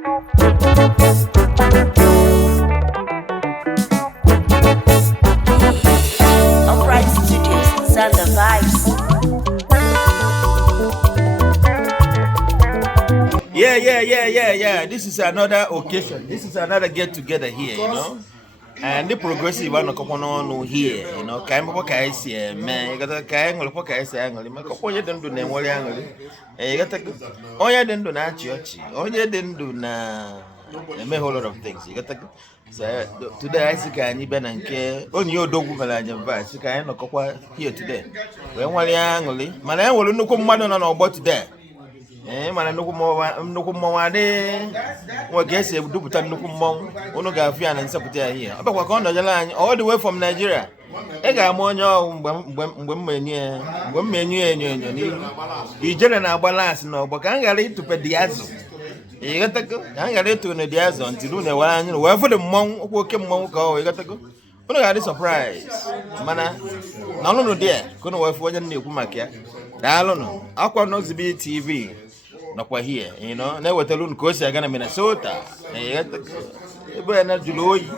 Upright Studios, Sound the Vibes. Yeah. This is another occasion. This is another get together here, you know. And the progressive one come on here, you know. Kai mo kai si man, you got kai ngol po kai si angol. Ma ko onye den do na enwori angol. You got onye den do na chiochi. Onye den do na a whole lot of things. You got so today I see kai ni be na nke Onyii Odogwu and Family. See kai no kokwa here today. We enwori angol. Mana enwolu nnukwu mmadu no na ogbo today. Mana nnukwu mmọnwụ adị nwoke esi eduputa nnukwu mmọnwụ unu ga-afụ ya na nsepụta ya here. Ọ bịakwa ka ọ nọjere anyị all the way from Nigeria. Ị ga-ama onye ọhụụ mgbe m menyu ya enyo n'ihu. Ijere na-agba laasị n'ọgbọ ka m ghara ịtụpe dị azụ. Ịghọtago ka m ghara ịtụ dị azụ ntiri unu ewere anyị wee fụ dị mmọnwụ okwu oke mmọnwụ ka ọ ịghọtago. Unu ga-adị surprise mana na ọnụnụ dị ya ka unu wee fụ onye na-ekwu maka ya. Daalụnụ akwa Noxyb TV nọkwa here, you know, na-ewetara unu ka o si aga na Minnesota. Ebe na jụrụ oyi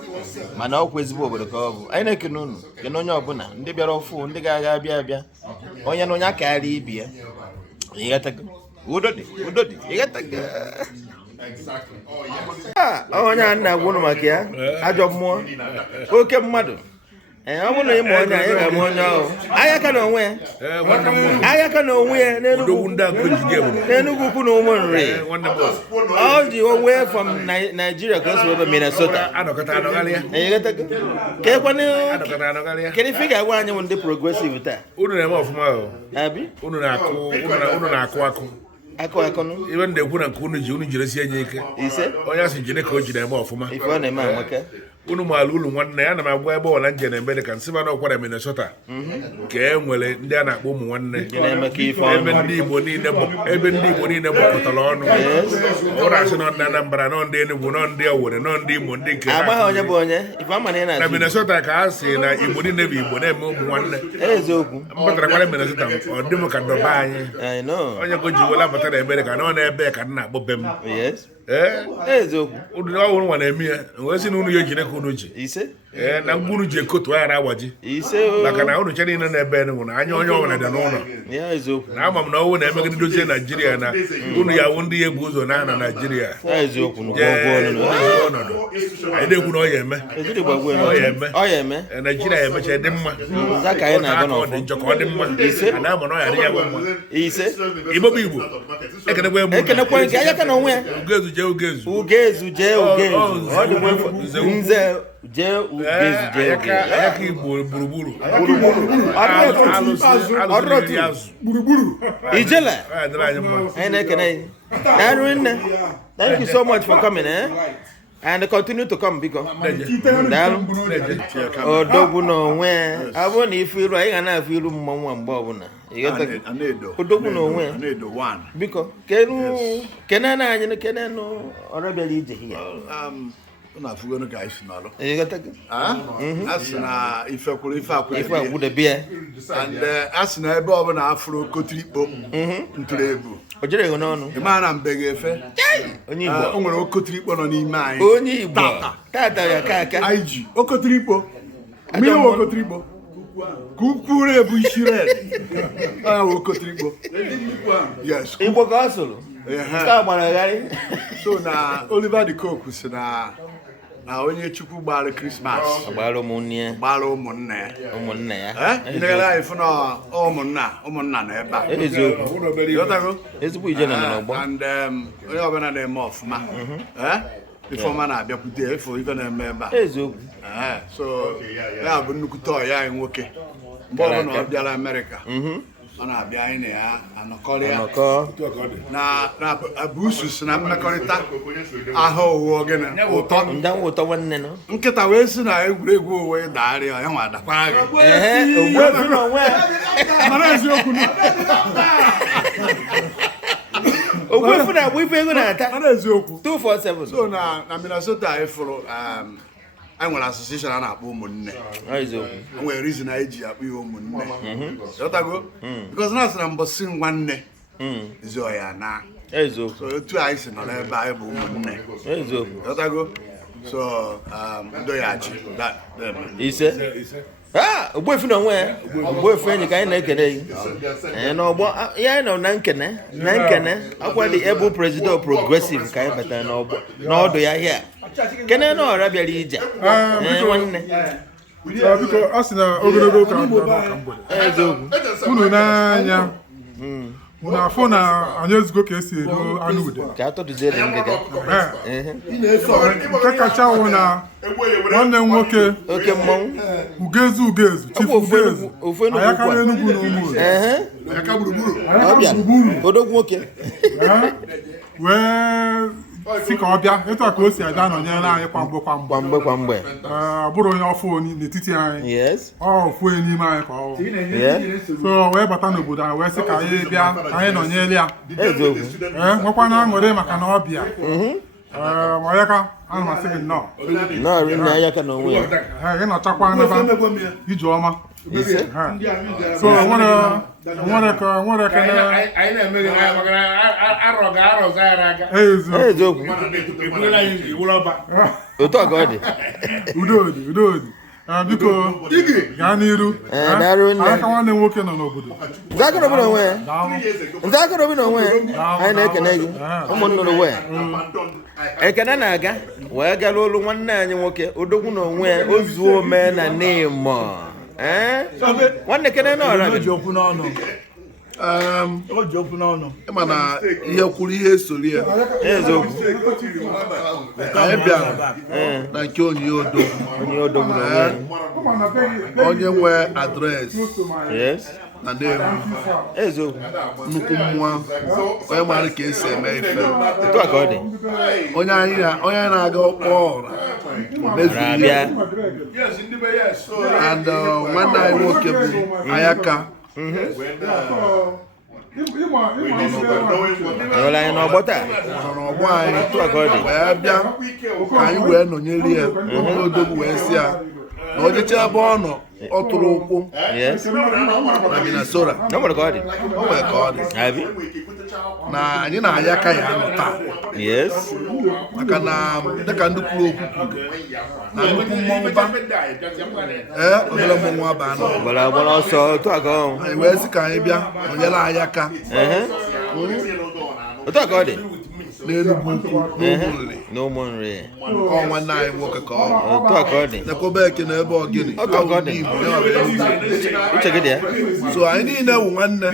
mana ọkwa ezigbo obodo ka ọ bụ. Anyị na-ekene unu kene onye ọbụla ndị bịara ọfụ ndị ga-aga abịa onye na onye akara ibi ya. Udo dị onye a na-agwa unu maka ya ajọ mmụọ oke mmadụ. Ọ bụrụ na ị ma onye anyị ga-ama onye ọhụụ ahịa ka na onwe ya n'Enugwu ukwu na Ụmụnri. Ọ dị away from Nigeria ka o si ebe Minnesota. Kedu ife ị ga-agwa anyị bụ ndị progressive taa? Unu na-eme ọfụma abi unu na-akụ akụ iwe na-ekwu na nke unu jiri sie nye ike ise onye asị jiri ka o ji na-eme ọfụma ife ọ na-eme amaka. Unu maala ulu nwanne ya na m agwa ebe ọla nje na America nsị mana ọkwara Minnesota ka e nwere ndị a na-akpọ ụmụ nwanne ebe ndị Igbo niile gbakọtara ọnụ. Ụra asị nọ ndị Anambra nọ ndị Enugu nọ ndị Owerri nọ ndị Imo ndị nke na Minnesota ka ha si na Igbo niile bụ Igbo na-eme ụmụ nwanne. Mbatakwara Minnesota ọ dị m ka ndọba anyị onye ka o ji wela bata na America na ọ na-ebe ka nna akpọ be m ọhụrụ nwa na-eme ya wee sị na unu ya ejire ka unu ji na mgburu ji ekotu anya na-agbaji maka na unu chere niile na-ebe enugwu na anya onye ọbụla dị n'ụlọ na ama m na ọnwụ na-emegide dozie Naijiria na unu ya wụ ndị ya ebu ụzọ na Naijiria ọnọdụ anyị na-ekwu na ọ ya eme Naijiria ya emecha dị mma ọ dị njọ ka ọ dị mma a na-ama na ọ ya dị ya bụ mma Igbo bụ Igbo ekenekwa Ugezu J Nze J Ugezu J aka Igbo gburugburu Ijele anyị na-ekene anyị. Thank you so much for coming and continue to come because Odogwu n'onwe abụ na ife iru anyị ga na-afụ iru mmọnwụ mgbe ọbụla Odogwu n'onwe biko kene na anyị kene ọrọbịara ije ya na fugonu ka isi n'ọlụ asị na ife akwụrụ de bịa and asị na ebe ọbụla afụrụ okotirikpo ntụrụ ebu o jere ego n'ọnụ ịma na mbe ga-efe onye Igbo o nwere okotirikpo nọ n'ime anyị onye Igbo tata ya aka anyị ji okotirikpo mmiri okotirikpo ka ukwuru ebu isi red onye nwe okotirikpo yes Igbo ka ọ sụrụ so na Oliver de Coke si na onye Chukwu gbara Christmas gbara ụmụnne ya ịnegara anyị fụ na ụmụnna na ebe a ezigbo ije na n'ọgbọ and onye ọbụla na-eme ọfụma ifeọma na-abịakwute ifo ife na-eme ebe a so ya bụ nnukwute ọya anyị nwoke mgbe ọbụla ọ bịara Amerịka ọ na-abịa anyị na ya anọkọrịa na abusus na mmekọrịta ahụ ụwa gịnị ụtọ nwanne nọ nkịta wee si na egwuregwu uwe daarịa ya nwa adakwara gị mara eziokwu ogwefu na-agba ife ego na-ata mara eziokwu 247 so na Minnesota anyị fụrụ I nwere association a na-akpọ ụmụnne. Nwere reason anyị ji akpọ ihe ụmụnne. Yotago because na asị na mbọsị nwanne ezi ọya na So otu anyị si nọ n'ebe anyị bụ ụmụnne. Ghọtago? So ndo ya achị. Ise. Ogbuefi na onwe ya. Ogbuefi enyi ka anyị na-ekene gị. N'ọgbọ ya anyị nọ na nkene akwa dị ebe president progressive ka anyị batara n'ọdụ ya here. Kene na ọra bịara ije. Nwanne. Biko a sị na ogologo ka mgbede. Unu n'anya. Unu afọ na anyị ezigbo ka esi ero anụ ude. Ka atọdụziere ngịga. Nke kacha wụ na nwanne m nwoke oke mmọnwụ Ugezu Chief Ugezu Onyeka Enugwu na Umuodo. Onyeka gburugburu. Odogwu nwoke. Wee si ka ọ bịa etu a ka o si abịa nọnyere anyị kwa mgbe. Ọ bụrụ onye ọfụ n'etiti anyị. Ọ ofu n'ime anyị ka ọ so wee bata n'obodo anyị wee sị ka anyị bịa ka anyị nọnyere ya. Nwekwa na aṅụrị maka na ọ bịa. Onyeka ana m asị gị nnọọ. Onyeka na onwe ya. Gị nọchakwa n'ebe ije ọma. So nwere ka anyị na-eme gị maka arọ zaara aga. Eziokwu. Otu ọ ka ọ dị. Udo dị. Biko gaa n'iru. Aka nwanne nwoke nọ n'obodo. Nze aka n'obi n'onwe ya. Anyị na-ekene gị. Ụmụnne n'onwe ya. Ekene na-aga wee gara olu nwanne anyị nwoke Odogwu n'onwe ya ozuo ome na Nimo. Nwanne kene na ọra ji okwu n'ọnụ. Ịma na ihe kwuru ihe sori ya. Eziokwu. Anyị bịara na nke Onyii Odogwu. Onye nwe adreesị na Nnewi. Eziokwu. Nnukwu mmụọ onye mara ka esi eme ife. Otu a ka ọ dị. Onye anyị na-aga ọkpọ Rabịa. and nwanne anyị nwoke bụ Onyeka. Enwere anyị n'ọgbọ taa. N'ọgbọ anyị wee bịa ka anyị wee nọnyere ya. Odogwu wee sị ya na o jecha ebe ọ nọ ọ tụrụ ụkwụ na Minnesota. O nwere ka ọ dị. Na anyị na Onyeka ya nọ taa. Maka na dịka ndị kwuru okwu na nnukwu mmọnwụ ba obere mmọnwụ aba anọ gbara ọsọ otu a ka ọ. Anyị wee sị ka anyị bịa nọnyere Onyeka. Otu a ka ọ dị. N'Enugwu n'Ụmụnri. Ọ nwanne anyị nwoke ka ọ. Otu a ka ọ dị. Nekobe eke na ebe ọgịnị. Otu a ka ọ dị. Uche gị dị ya. So anyị niile wụ nwanne.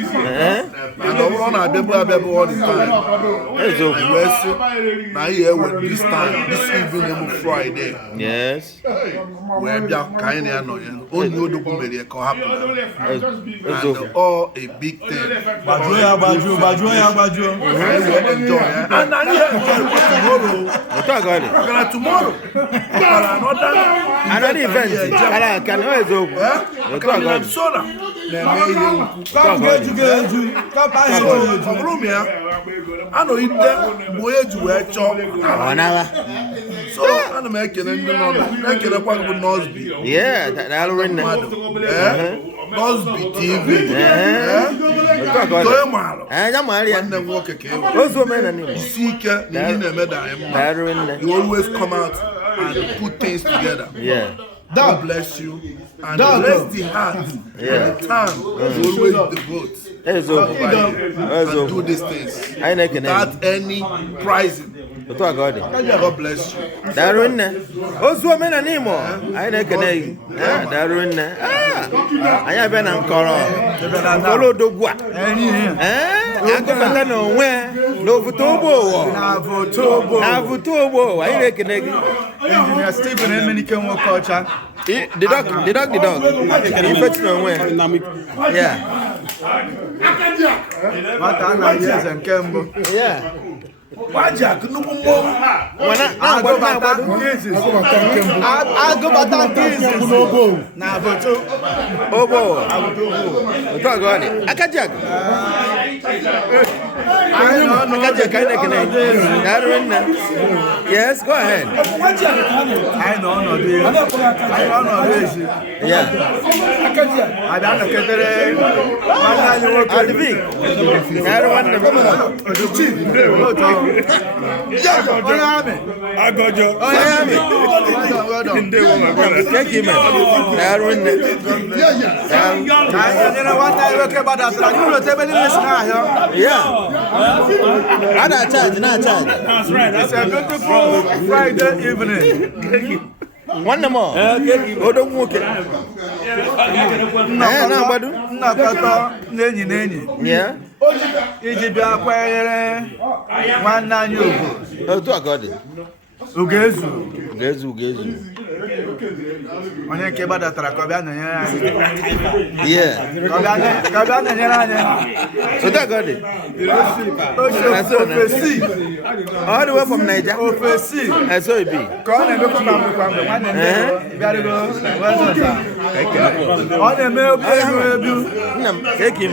Mana ọ bụrụ ọ na-abịabu all the time. Eziokwu. Anyị wee sị na anyị ewe this evening Friday. Wee bịa ka anyị na ya nọnyere. Onyii Odogwu merie ka ọ hapụ ya. And all a big thing. Gbajuo ya. And anyị tomorrow. Otu a ka ọ dị. Tomorrow. Another event. Ka na eziokwu. Otu a ka ọ dị. Na-eme ihe ukwu. Ọ bụrụ m ya anọghịde mgbe onye ji wee chọọ. So ana m ekele ndị nọ na-ekelekwa gị bụ Noxyb. Noxyb TV. Onye maara nwanne m nwoke ka isi ike na ihe na-emeda anyị mma. You always come out and put things together. God bless you and bless the heart and the time you always devote and do these things without any pricing. God bless you. Darunne. Ozuome na Nimo. Anyị na-ekene gị. Darunne. Anyị abịa na nkọrọ Odogwu a. Agụbata na onwe n'ovuto ogbo ụwa. Anyị na-ekene gị. Engineer Stephen Emenike Nwokocha. The dog. Ifechi na onwe. Nwata anaghị eze nke mbụ. Wajak nnukwu mmọnwụ. Agụbata nke izizi na Aboto. Obo. Otu a ka ọ dị. Akajiak. Yes, go ahead. I know no day. I know no days. Yeah. I don't know today. Man, you work At the big. I don't want I got you. well done. Thank you, man. Yeah. I don't charge, not charge. That's right. It's a beautiful Friday evening. One more. Odogwu okay. Nnọkọta n'enyi n'enyi. Yeah. Iji bịa kwanyere nwanne anyị ugwu. Otu aka ọ dị. Ugezu. Onye nke gbadatara ka ọ bịa nọnyere anyị. Yeah. Ka ọ bịa nọnyere anyị. Otu aka ọ dị. Ofesi. All the way from Niger. Ofesi. So it be. Ka ọ na-emekwa kwa mgbe nwanne ndị bịarịgo wezọta. Ọ na-eme ebu. Nna m, take him.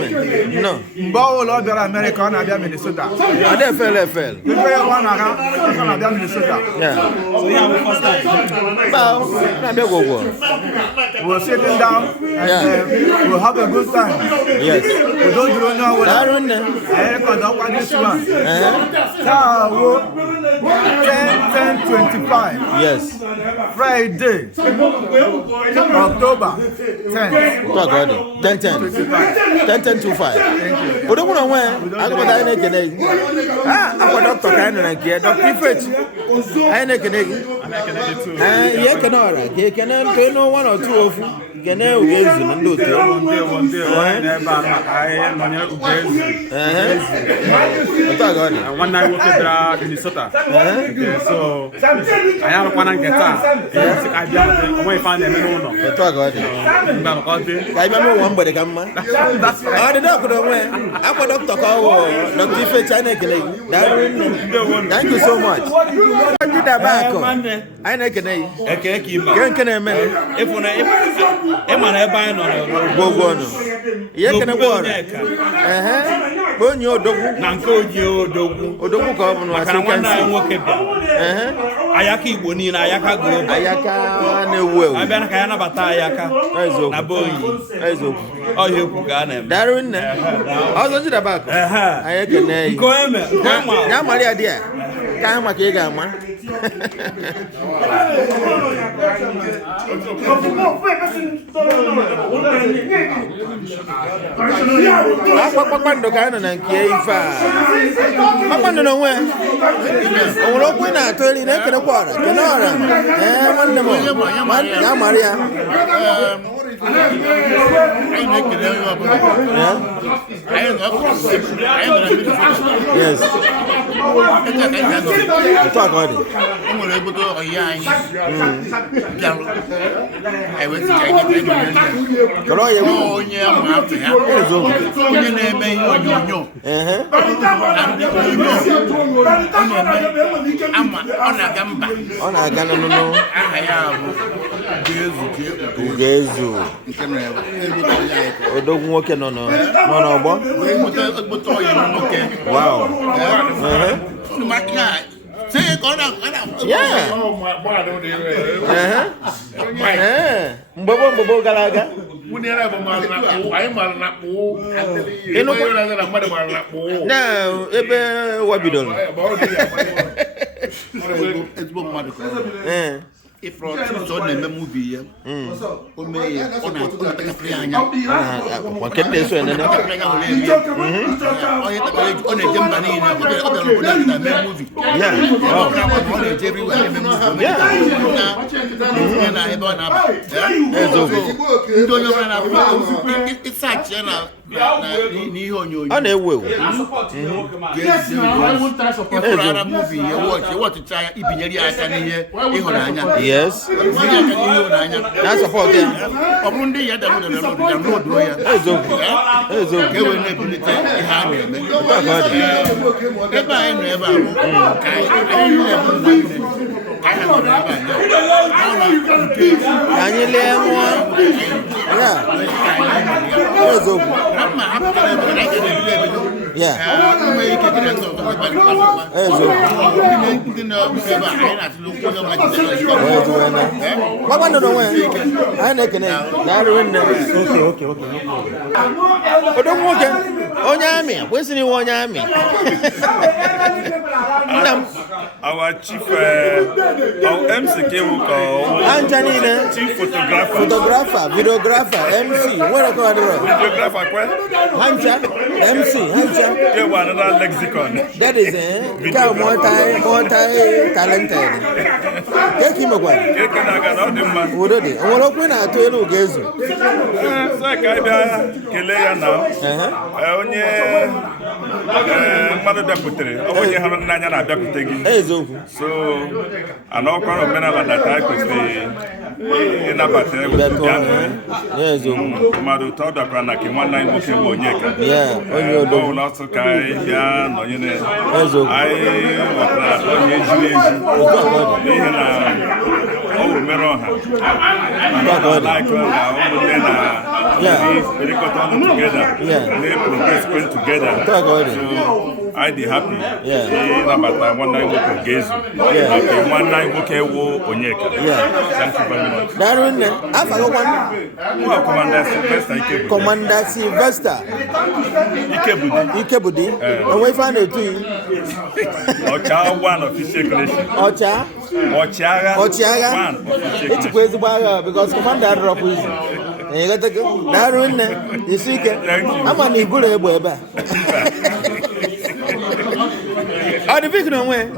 No. Mgbe ọbụla ọ bịara Amerịka ọ na-abịa Minnesota. I don't fell. Ife ya nwa na ha ọ na-abịa Minnesota. Yeah. Well, not big go. We're sitting down and we'll have a good time. Yes. We don't do no one. I don't know. I reckon that one this one. Now, 10/10/25. Yes. Friday, October 10th. Talk about it. 10/10/25. But don't know where. I go down again. I'm a doctor kind of here. Doctor Fetch. I ain't you can know one or two of you. Can Ugezu ndo te. One day, I am Ugezu. One night we were in Minnesota. So I have one guitar. Yes, I just wait find them no. Talk about it. I remember one body come man. That's right. I don't know. I'm a doctor call Dr. Ife China. Thank you so much. I did that back. I know can I if Emana eba no go no. Ye can go. Onyii Odogwu na nke Onyii Odogwu ka ọ bụ na maka nwanne anyị nwoke bịa. Ayaka Igbo niile ayaka go. Ayaka na-ewu ewu. Abịa na ka ya nabata ayaka. Na be Onyii. Eziokwu. Ọ ihe ekwu ka a na-eme. Daru nne. Ọzọ jide bako. Anyị kene yi. Ya mara ya dị a. Ka ahụ maka ị ga-ama. Kpakpando ka anyị nọ na nke ife a. Kpakpando n'onwe ya. O nwere okwu ị na-atụ elu na-ekenekwa ọra. Kene ọra. Nwanne m. Ya mara ya. Yes. Talk about it. Ugezu Odogwu nwoke nọ n'ọgbọ. Wow. Mgbogbo gara aga. Na ebe wabidoro. Ifro so na-eme movie ya o mee ya ọ na-atụkapụrụ anya wakende so enene ọ na-eje mba niile ọ bịara obodo anyị na-eme movie ọ na-eje everywhere eme movie na ebe ọ na-aba ndị onye ọbụla na-abụ ịsachi ya na n'ihe onyonyo ọ na-ewu ewu ịfụrara movie ya wọchịcha ya ibinyere ya aka n'ihe ịhụnanya. Yes. That's support them. Ọ bụrụ ndị ya download ya. Eziokwu. Ka ewe na-ebulite ihe a na-eme. Ebe anyị nọ ebe a bụ ka anyị na-ebu nwanne anyị nọrọ ebe a anyị lee nwa ya eziokwu ma hapụtara ebe anyị ga-ebido Yeah. Okay. Our chief MC came chief photographer, videographer, MC. What are you videographer, MC. another lexicon. That is multi-talented. Take him away. Udodi. I want to open a to Ugezu. So, an awkward of men that I could stay in a battle. Madu told the Kranaki 1 night walking Onyeka. Yeah, Onyii Odogwu not so kind. Yeah, no, you know. I I be happy. Yeah. About 1 night walk Ugezu. Yeah. Okay, 1 night walk Onyeka. Yeah. Thank you very much. Darwin, I forgot one. Commander Sylvester Ikebudi. Commander Sylvester Ikebudi. And we found it too. Ocha one official creation. Ocha. One official. It's crazy because Commander drop is. You got to go. Darwin, you see, I'm an Ibule boy. Are the big no way?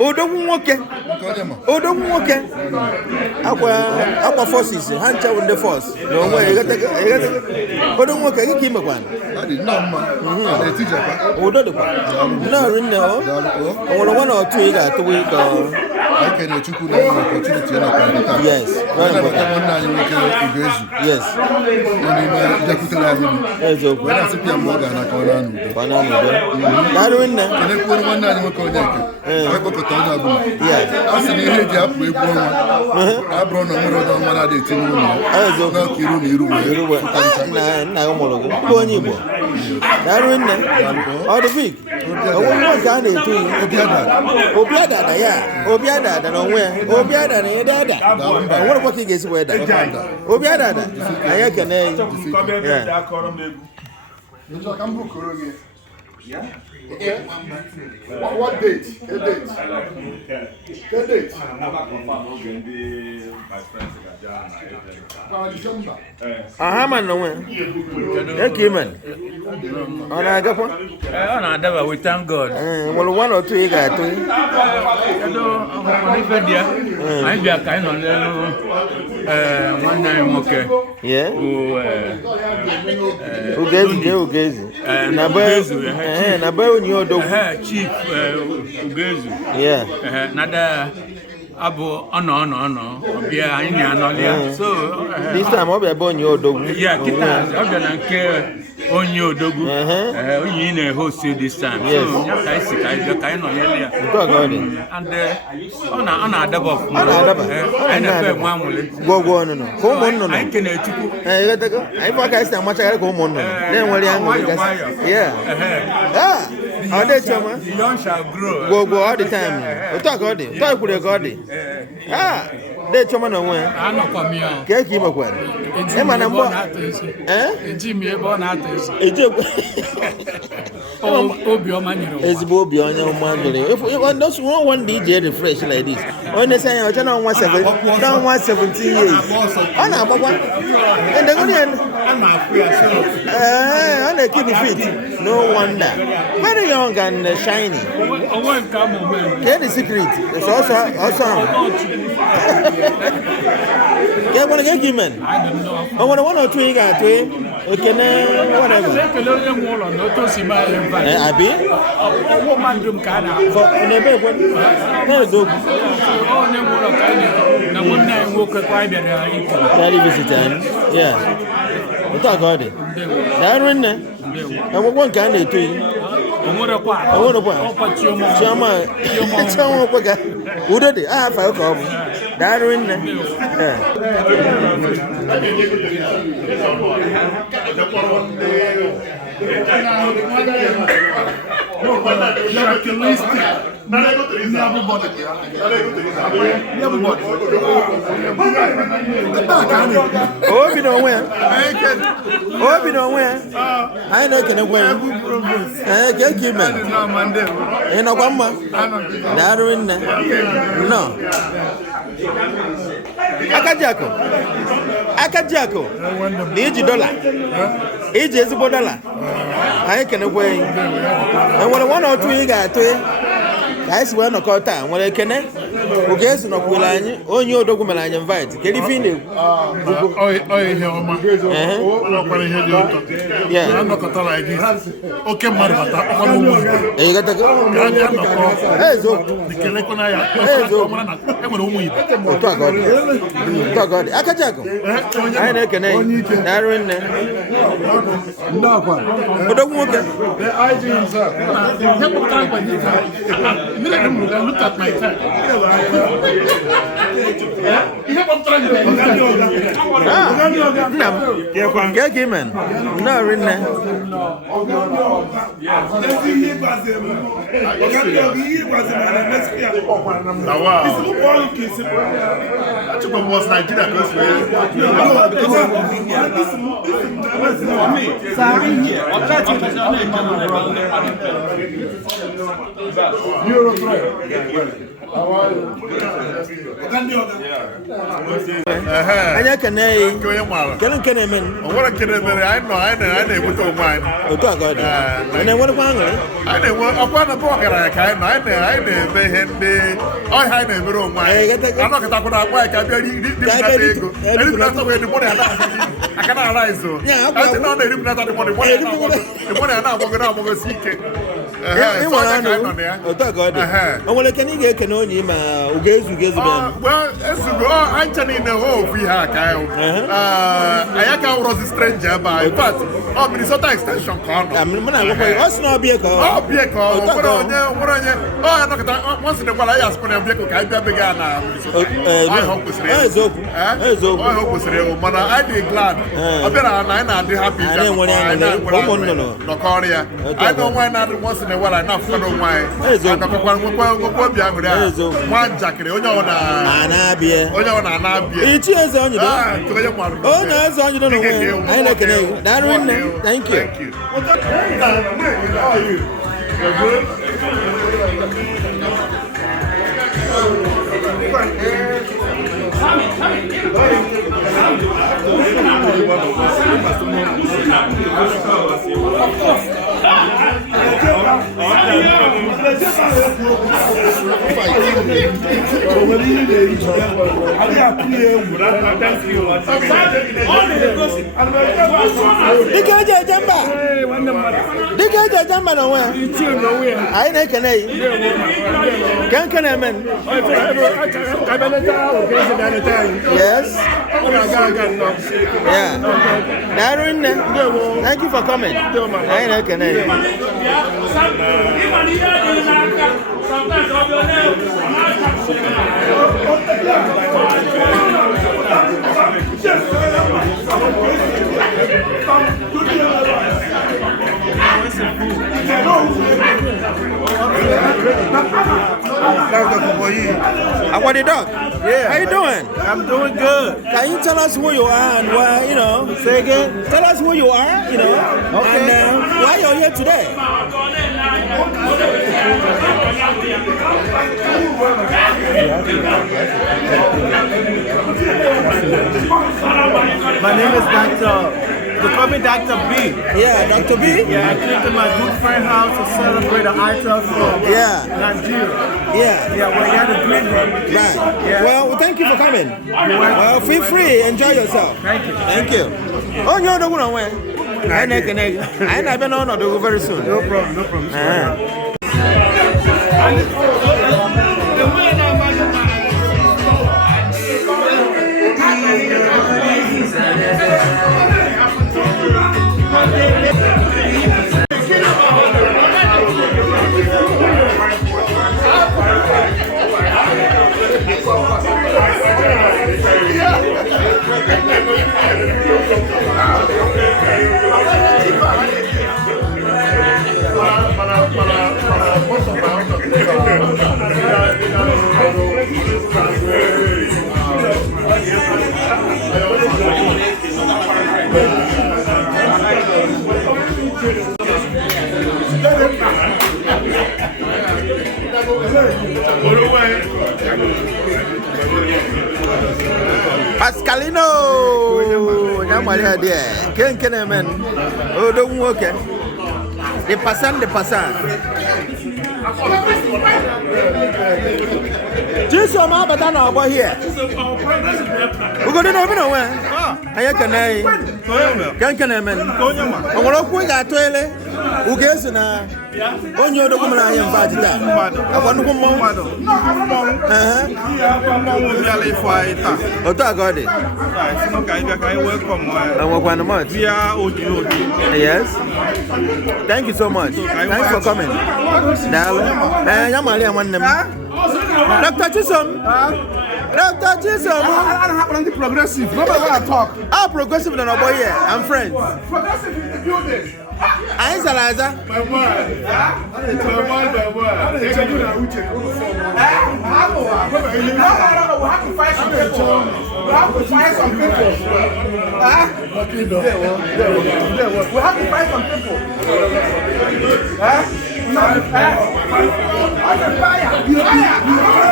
Odogwu Aqua forces, Hunter with the force. No way, you got to Odogwu came up one. No, 1 or 2 years to week. Yes. Yes. What date? Man, no way. We thank God. Well, 1 or 2 years ago. Yeah. Ugezu. Onyii Odogwu. Chief Ugezu. Yeah. Nada Abu ono. Obia anyị anọlia. So this time obia bụ Onyii Odogwu. Yeah, kita obia na nke Onyii Odogwu. Onyi na host this time. So ya ka isi ka nọlia. And ona adaba. Anyị na-efe nwa amụle. Gwogwo no. Ka ụmụ nnụnụ. Anyị kene Chukwu. Anyị fa ka isi amachagara ka ụmụ nnụnụ. Na-enwere aṅụrị gasị. Yeah. All the time. The young shall grow. Go all the time. Talk all day. Talk with God. They choma no way. I know come here. Keki makwa. Ema na mbo. Jimmy ebo na atesi. Obi omanyiro. Ezigbo obi onye omanyiro. If those one DJ refresh like this. Only say you turn on 17 years. On agbagwa. And the good I'm free as on the keep fit. No wonder. Very young and shiny. Get the secret. It's also get one again, man. I don't know. I want 1 or 2 years ago. Okay, whatever. Abi? Yeah. What I got it. Darwin, I want one kind of thing. I want to put I have a couple. Darwin, Obi no where? Obi no where? I know can where? Get you man. In a one month. No. Akajako. $80. $80. I can away. And when 1 or 2 you got to guys were no call time. When I can Ugezu no Kulani, Onyii Odogwu and invite. Can you feel it? Yeah, I'm not like this. Okay, Marvata. You got to go. Hey, so the Kelekonaya. Hey, so talk about Akajako. I can Darren. No, but don't want the IG himself. Look at my time. Anya kanai kenen men owara kenen men I know with wine o to god and what kwangere I know akwana bogara kai I be hende I na be ro wine ano kata ko na kwa ka be ri na so we the money akana rise so I know the ri na the money na bogo sike well, Anthony in the whole we have Onyeka was a stranger, but in fact, Minnesota extension corner. I'm not be a call. Once in a while, I ask for a vehicle. I hope it's real. I hope it's real. But I'd be glad. I'm happy. I don't want that once in a while. Enough for no wine. One jacket. Ichie on you. Oh, no, it's on you. Don't know. I like it. Thank you. How are you? You're good? Yes. Yeah. Darren, thank you for coming. What the dog? Yeah. How you doing? I'm doing good. Can you tell us who you are and why, you know? Say again. Tell us who you are, you know. Okay. And why you're here today. My name is Dr. They call me Dr. B. Yeah, Dr. B? Yeah, I came to my good friend's house to celebrate the idol from Nigeria. Yeah. Yeah, we had a great day. Right. Yeah. Well, thank you for coming. Well, feel free. Enjoy yourself. Thank you. Thank you. Onyii Odogwu and Family. I never know Odogwu very soon. No problem, no problem. Malino. Nyamalia there. Can a man? Oh, don't work. The passant. Just some Abadan over here. We're going to know nowhere. I can a man. I'm going to quick at toilet. Ugezu na Onyii Odogwu and Family. I want to come on. Yes. Thank you so much. Thanks for coming. Dr. Chisom. Dr. Chisom. I don't have any progressive. Nobody want to talk. Progressive than a boy here. I'm friends. Progressive in the building. I ain't Salaza. My word. We have to fight some people. We have to fight some people.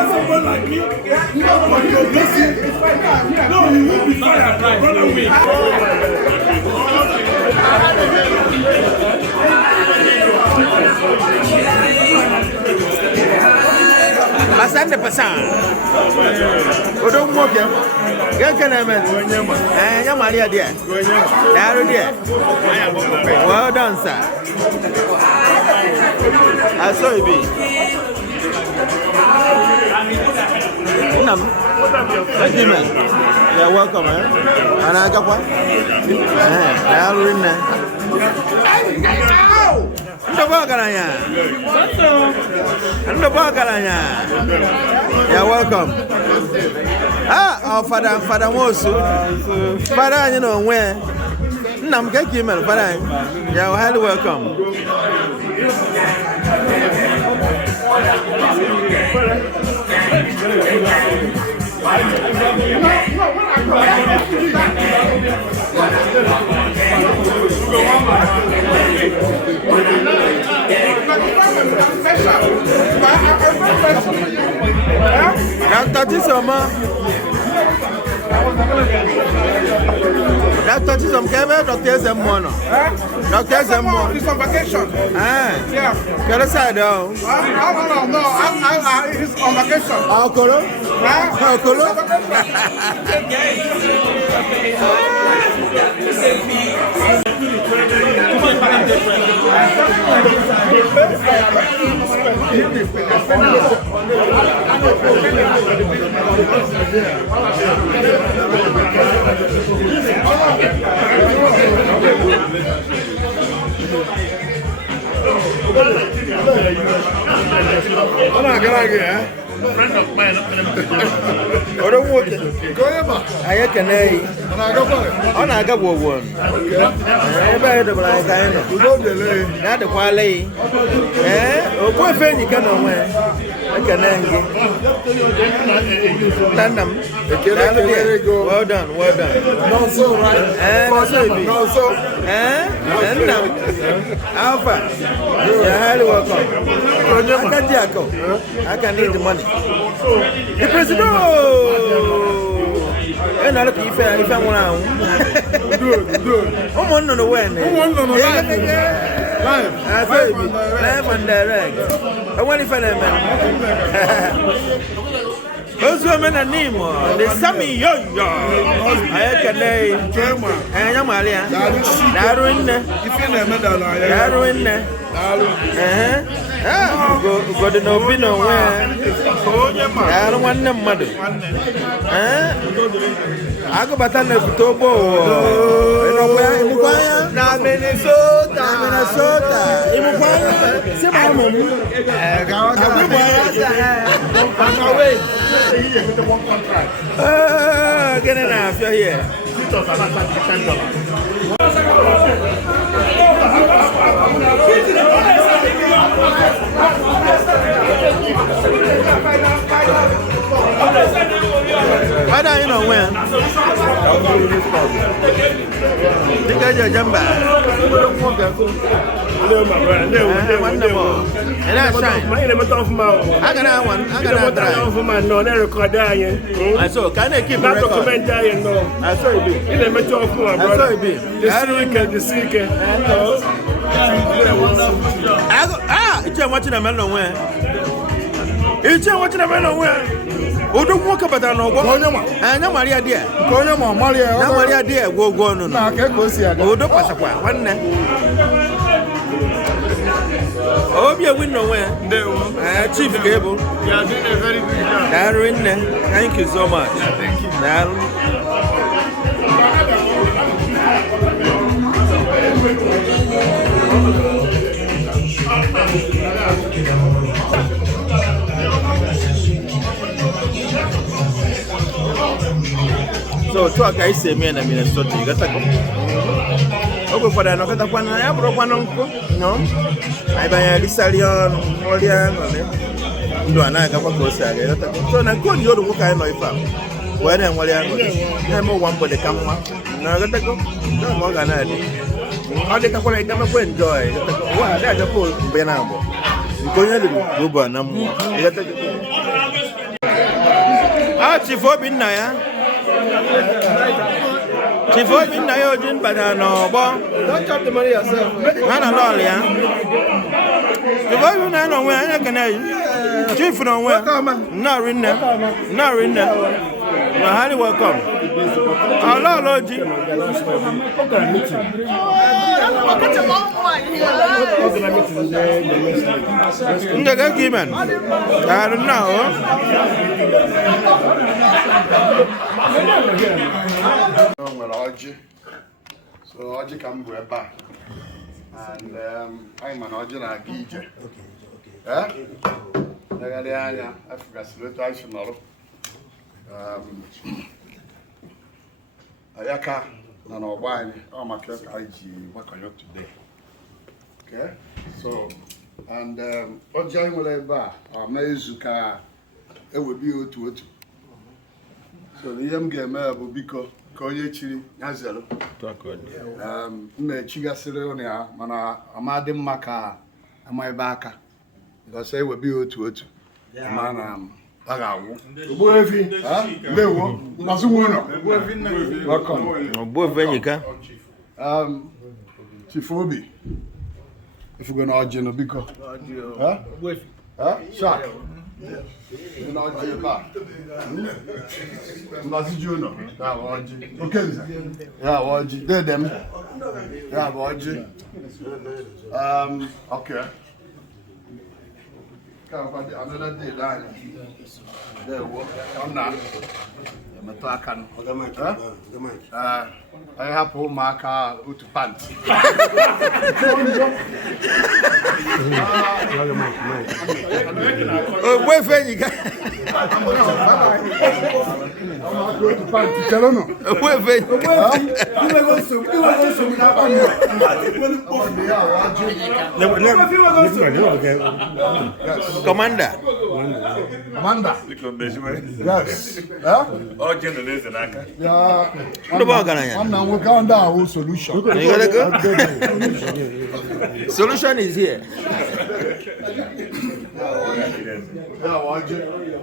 Someone like me. No, you will be fired. Run away. Passant. Don't walk him. Get an element. Maria dear. Dear. Well done, sir. I saw you be. Thank you, man. You're welcome, man. And I got one. I'll win there. You're welcome. Oh, Father Mosu. Father, you know where? I'm getting man, Father. You're highly welcome. Dr. Chisoma. Dr. Chisom, Dr. Zemono. Dr. Zemono. He's on vacation. Yeah. Get aside, though. No. He's on vacation. Alcolo? Alcolo? Friend of mine. I don't want it. I can on I got one. Everybody, but I know. Not the quality. Oh, what friend you can away? I can hang Tandem. Well done. No, so right. No, so. And now, Alpha, you're highly welcome. I can need the money. The president. And I look if I want to. Good. I'm on the way. Live and direct. I want to find a man. Those women are Nemo, the Sammy Yo. I can name and Yamalia. Darwin, if you never Darwin. Got no bin where I don't want them mother. I go back on the Tobo. Minnesota. Get enough, you're here. Why don't you know when? Dika jamba. I saw, can I keep a record? I saw it be. I saw it be. The secret. Ichie watching a man where? Ichie watching a man where? Odogwu walk about no go. Na Maria dear. Maria. Na Maria dear go no. Na ke go si aga. Odo pasakwa. Wanne. Obi a win nowhere. Chief Gable. You are doing a very good job. Thank you so much. Thank you. So, to a guy say me and Minnesota, you got to go. Okay, for that, no, got one. I broke one uncle. No, I buy a Lissalion, Molian, no, and I got what goes. So, I go to work. I know if I'm when I'm Molian, one for the camera. No, I got to go. No more than I did. How did I come up with enjoy? What I just put Benamo. You go to Ruba, no more. Ah, Chief Obin, Chief Obin Nayojin, but no, don't chop the money yourself. Man, alone, yeah. Chief Obin, I know where I can. Chief, no, where? Not in there. Not in there. You're highly welcome. Hello, Lord. I don't know. So Oji come go back. And I'm an original Ije. Eh? Nagarianya, Africa National. Ayaka na no wine all my clerk IG work on you today. Okay? So and Oji will ba Mezuka e will be otu. So the young game will be Konye chiri yazelo. Me chigasire onia mana amade maka amaibaka. Because say will be otu. Mana agawo. Oboefi. Lewo. Masuwono. Oboefi. Welcome. Oboefi nyika. Chief Obi. If you go na Oji no biko. Huh? Oboefi. Huh? Shark. You know Oji. Masujuno. Ya Oji. Okenza. Ya Oji. Dey them. Ya Oji. Okay. Another day down there. I'm not. I'm talking. I have to mark out to pants. Oh, boyfriend, you got. I'm going to pants. Tell no. Boyfriend. Commander. Yes. Huh? Oh, generally, Naka. Yeah. I'm now working on that whole solution. You gotta go. Solution is here.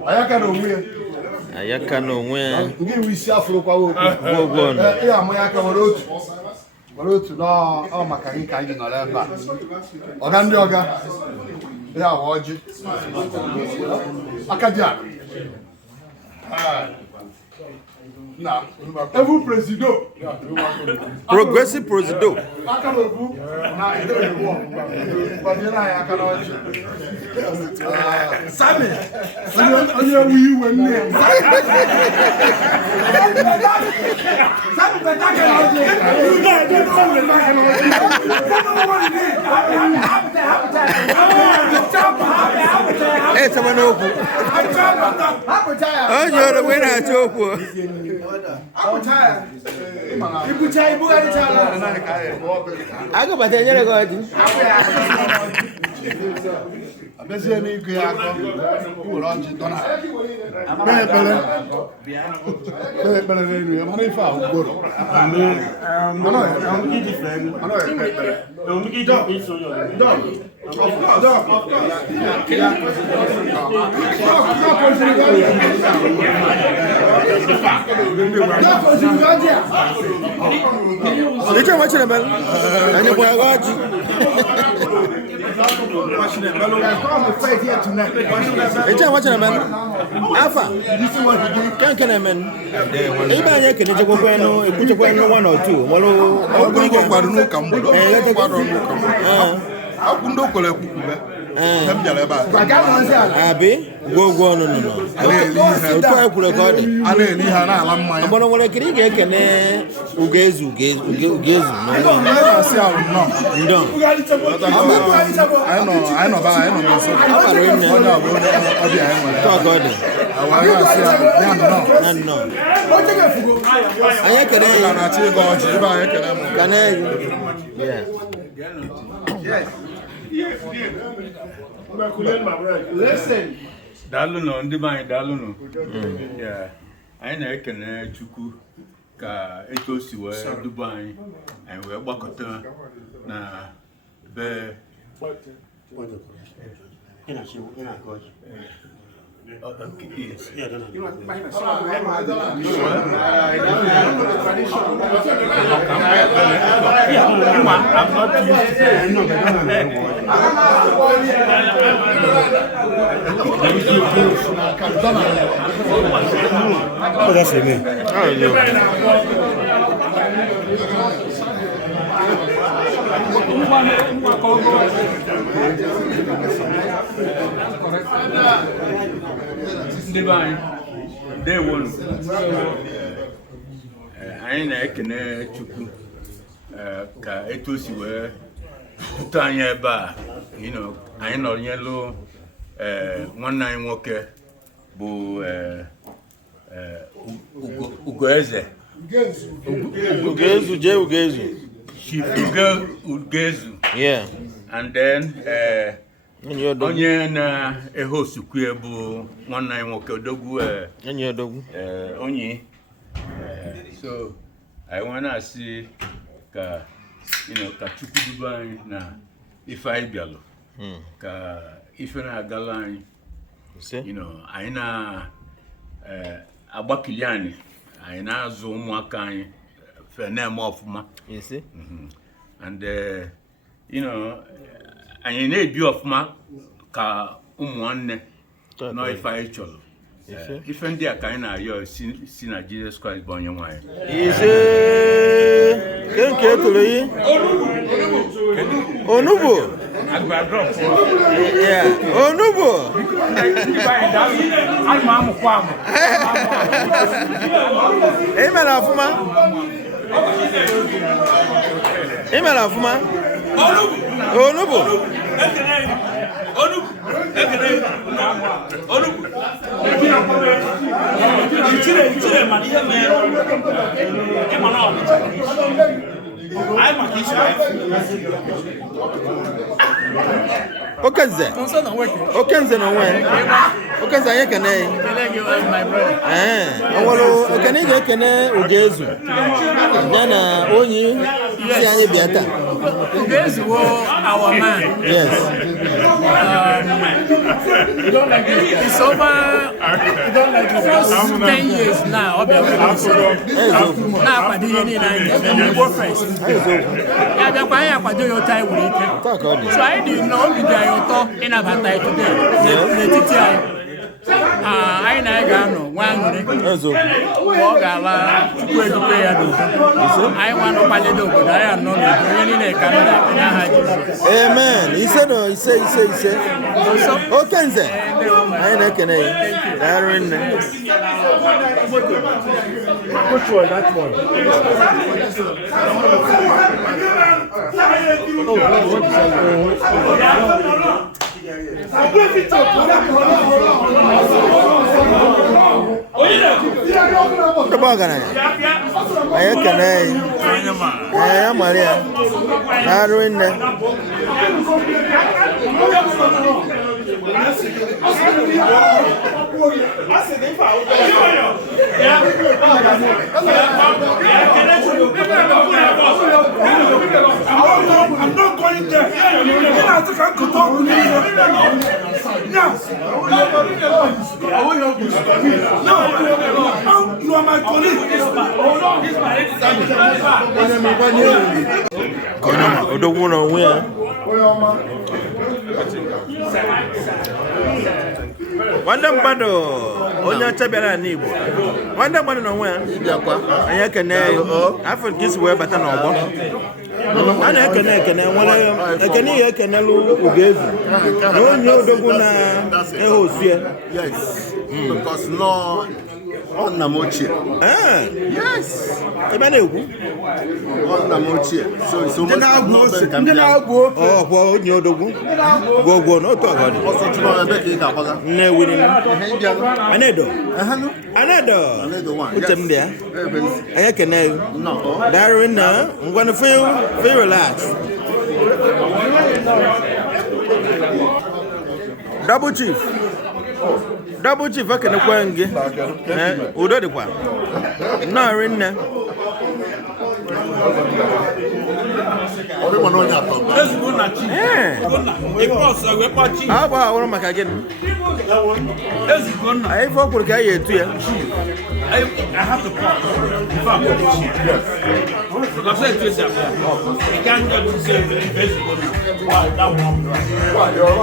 Ayaka no win. Give we see afro kwa wo. Yeah, Mayaka wrote no all makari ka yi no leba. Oga ndi oga. Yeah, Oji. Akadia. Nah, every president. Progressive president. Sammy. We were near. Hey, someone open. Oh, you're the winner, Choco. I'm tired. I go, but I never got abezie n'ịgụ ya akọ iwere ọjị dọna ekpere n'elu ya mana ife a ugboro Ichie machine bel. Anya kwa gaji. Ichie machine bel. Afa. Kan men. Iba anya kene je kwa kwenu, ekuche kwenu 1 or 2. Molo ọgbụrụ igwe kwado n'ụka mgbede kwado n'ụka akwụ ndị okwere ekwukwube m bịara ebe a abi go no otu ekwure ka ọ dị a na-eli ha n'ala mmanya agbara nwere kiri ga-ekene Ugezu na-asị ahụ nnọọ anyị nọba anyị nọ nso onye ọbụla ọbịa anyị nwere ka ọ dị anyị asị ya nnọọ anyị ekene ya na-achị ịga ọjị ebe anyị ekene m kana daalụ nọ ndị be anyị daalụ nọ anyị na-ekene Chukwu ka etu o si wee duba anyị wee gbakọta na be ndị be anyị ndewonu anyị na-ekene Chukwu ka etu o si wee pụta anyị ebe a anyị nọnyelụ nwanne anyị nwoke bụ Ugezu J Chief Ugezu and then onye na-ehosikwe bụ nwanne anyị nwoke Odogwu Onyii so anyị nwere na-asị ka Chukwu duba anyị na ife anyị bịalụ ka ife na-agala anyị anyị na-agbakili anyị na-azụ ụmụaka anyị fe na-eme ọfụma and anyị na-ebi ọfụma ka ụmụ nwanne nọ ife anyị chọrọ ife ndị a ka anyị na-arịọ si na Jesus Christ bụ onye nwanyị nke etoro yi onugbu imere afụma onugbu Okenze no when Okenze anyị kene onwere okene ị ga-ekene Ugezu na Onyii si anyị bịa taa Ugezu our man. Yes. It's over 10 years now. Now, so I didn't know in about today. I know one I want to do, but I am not really amen. He said, Okenze. I reckon which one? That one. I'm not going there. You are my colleague. Odogwu na onwe ya. Wanda mmadụ onye ọcha bịara n'Igbo. Wanda mmadụ na onwe ya. Anyị ekene afọ nke isi wee bata n'ọgbọ. A na-ekene nwere ekene ihe ekenelu Ugezu na onye Odogwu na ehe osie. Yes. Because no on na mochie. Yes. Ebe na-ekwu. On na mochie. So it's almost kwa onye Odogwu. Gwogwo na otu agadi. Also chuma ebe ka ị ga-agbaga. Nne wiri. Anedo. Anedo one. Uche m dị ya. Anyị ekene No. Darwin na ngwana feel relax. Double chief akene kwa nge. Udo dịkwa. Na rinne. Agba ọrụ maka gị. Anyị fọkwuru ka anyị etu ya. I have to call before I put the sheet. Because I say you can't just say Facebook. Wow, that one. Wow, you're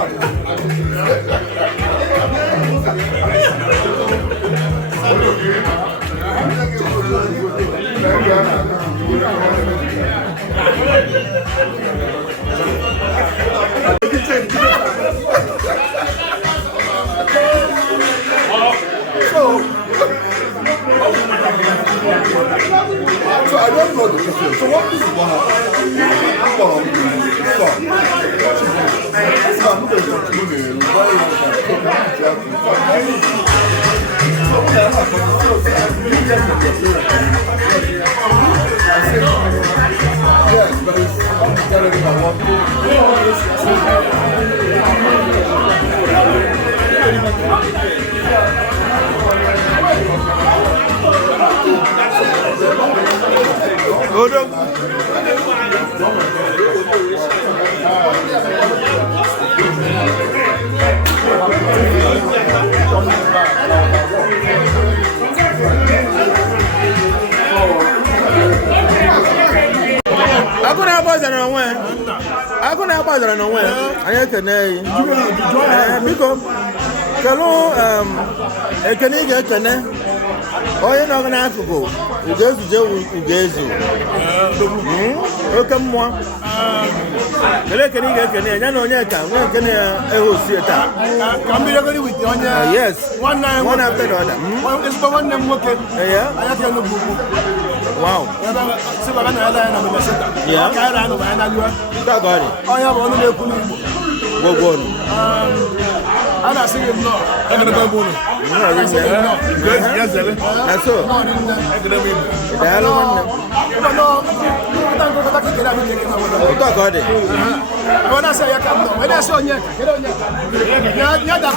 So I don't know the difference. So what is one yes, but it's better than I want Akuna abazara no wen. Anya kene. Biko kalo ekene ge kene. Oye no gana akugo. Ugezu J Ugezu. Oke mmụọ. Kele kene ge kene. Anya na Onyeka, nwe kene ehosie ta. Can be ready with Onyeka. Yes. One after the other. It's the one name working. Yeah. Anya kene bubu. Wow. Siba kana ala na Minnesota. Yeah. Kaira no ba na liwa. That got it. Oya bo no le kunu Igbo. Go. Ana sing him no. E gonna go bono. Yes, sir. That's all. E gonna be. Dialo one. No. Tanto kata kila mimi kina. That got it. Wana say yakam no. Wana say Onyeka. Nya da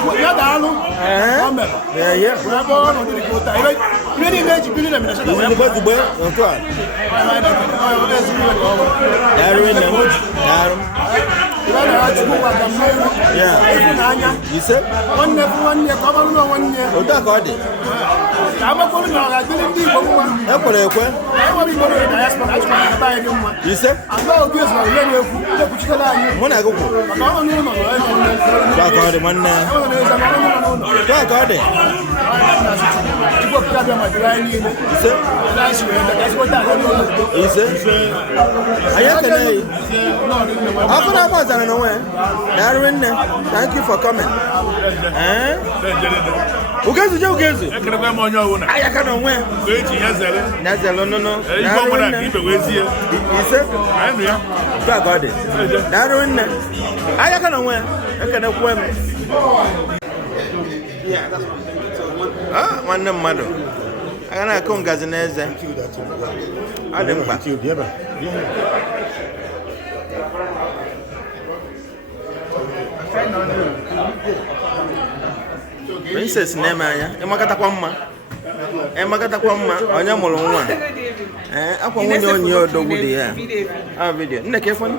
alu. Yeah. We bo no di kota. Many image bili na Minnesota. We go to boy. Antoine. Yeah. You said? One year, come on, 1 year. Oh, that got it. I'm a colleague. I didn't do one. I want to go to the diaspora. I buy him one. You said? I'm not good. When I go, that got it. One that got it. You said? I can. How can I pass on nowhere? Darwin, thank you for coming. Ugezu J Ugezu. I can't win. That's a no. He said, I'm here. Got it. Darwin, I can't win. I can't win. Ah, one mother. I can't come, Gazinese. I didn't back you, Princess name anya. Ịmakatakwa mma. Onye mụrụ nwa. Akwa nwunye Onyii Odogwu dị ya. Video. Nne ka efoni.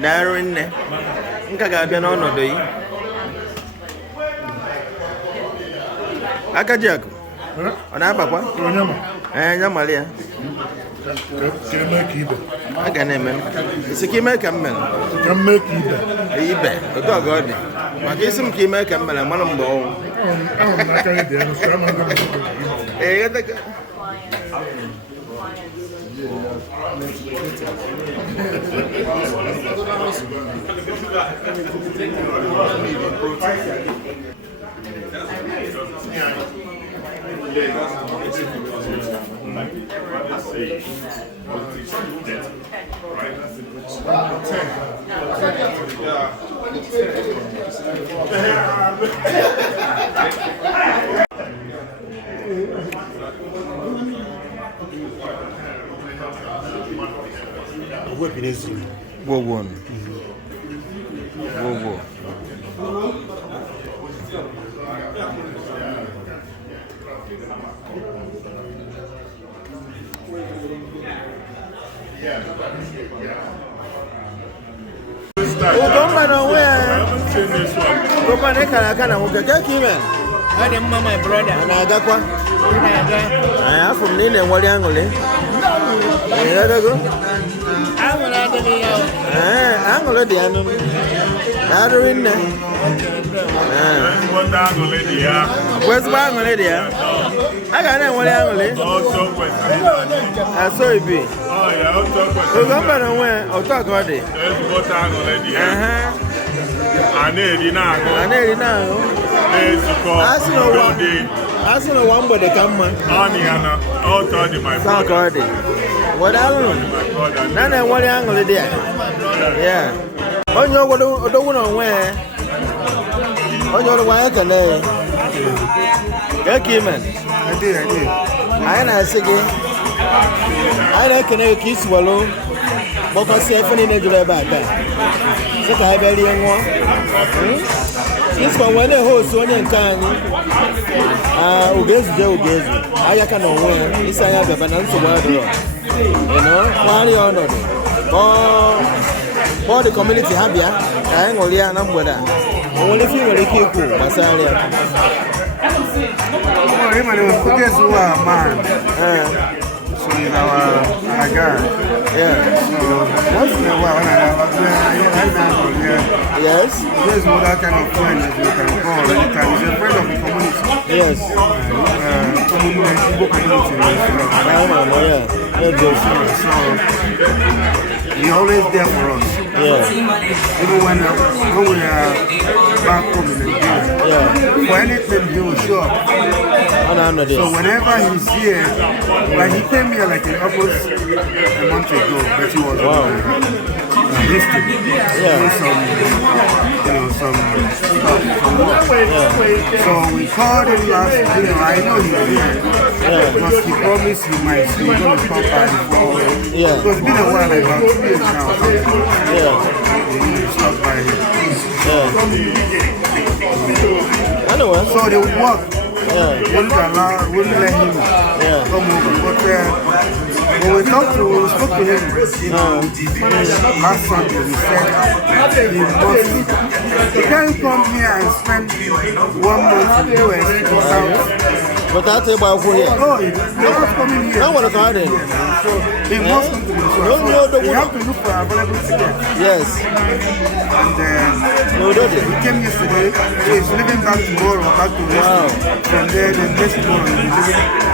Daarụ nne. Nka ga-abịa n'ọnọdụ yi. Aka ji akụ. Ọ na-abakwa? Nyamali ya. A ga na-eme. Isi ka ime ka m mere. Ibe. Otu ọgọ ọ dị. Maka isi m ka ime ka m mere mmanụ mgbe ọnwụ. Whoa. My brother. From Nina, what angle? I'm already in there. Where's my lady? I got no one angle. I saw it be. I'll talk about it. I know one but the come on. What I don't know. None one angle there. Yeah. On your don't know where. On your way can they? Okay, man. I did. I say again. I don't kiss swallow. But I say, if you need about that. So I very young one. This one when the host Onyeka Ugezu J. Ayaka no one. This I have a banana to wear. You know, why you honor for the community happy. I am only an umbrella. Only if you really keep cool, Masalia. Ugezu man. So you know, I got. Yeah. So once in a while, when yes. There's no that kind of friend that you can call anytime. He's a friend of the community. Yes. So he's always there for us. Yeah. Even when we are back home in Nigeria. Yeah. For anything, he will show up. So whenever he's here, like he came here like almost a month ago, but he was lifted. Yeah. Some stuff from work. Yeah. So we called him last, I know he's here. Because he promised he might see going to stop by before. Yeah. So it's been a while, like about 2 years now. Yeah. He need to stop by here. Yeah. Anyway. So they would work. Yeah. Wouldn't let him come over. But when we spoke to him last Sunday, we said he can't come here and spend 1 month in the US without about here. Oh, he's not coming here. No one is hiding. So he must come to the you have to look for available tickets. Yes. And he came yesterday, so he's leaving back tomorrow, back to rest. From there, the next tomorrow, he's leaving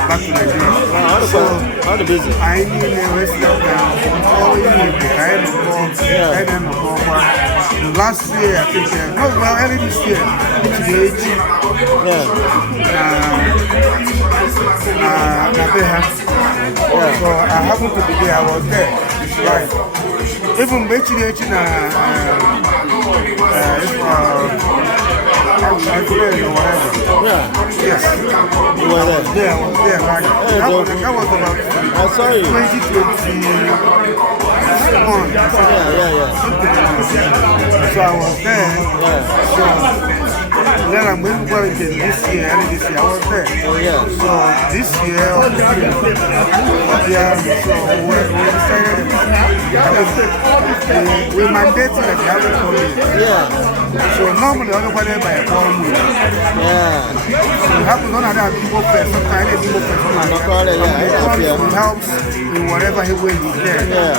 back to Nigeria. Wow, so how the business? I need a rest now. All you need to last year, I think, early this year, to the 18th. So I happened to be there, I was there. Right. Even Yes. You were there? Yeah, I was there. Right. That was about I saw you. 2021. Yeah. So I was there. Yeah. Then I'm going to go this year, and this year I was there. Oh, yeah. So this year, so we decided we mandated that we have to come in. Yeah. So normally, everybody by a phone. Yeah. So we have to know that people first, sometimes they people first. It helps in whatever way you can. Yeah.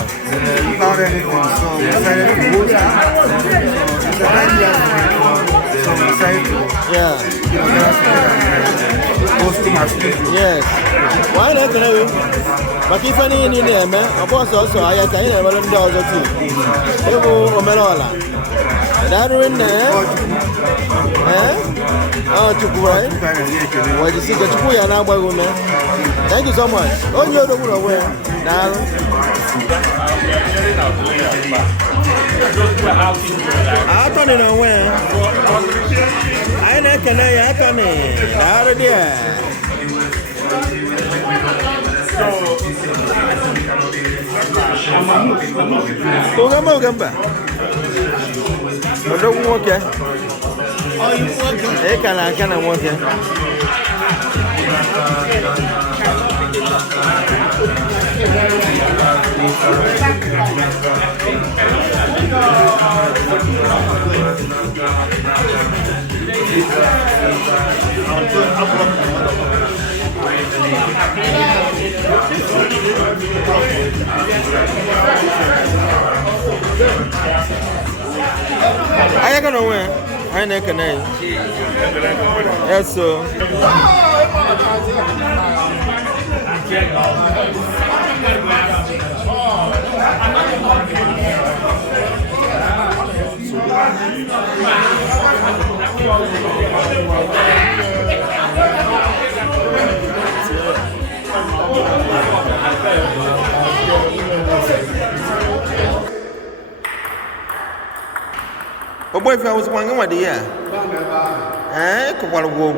Without anything. So we decided to go to it's a very young so we decided to go to my studio. Yes. Why not? But if any in there, man, of course, also I can never learn the other two. Omerola. That in there. Oh, to go. What is it that you are now, woman? Thank you so much. Oh, you're the one aware. Now, I don't know where. I can out there. Gamba. I don't walk here. Oh, you walk? I can walk here. I ain't gonna win. I ain't gonna. Yes, sir. Oh, boy, if I was one, what do you? Eh, come on, go.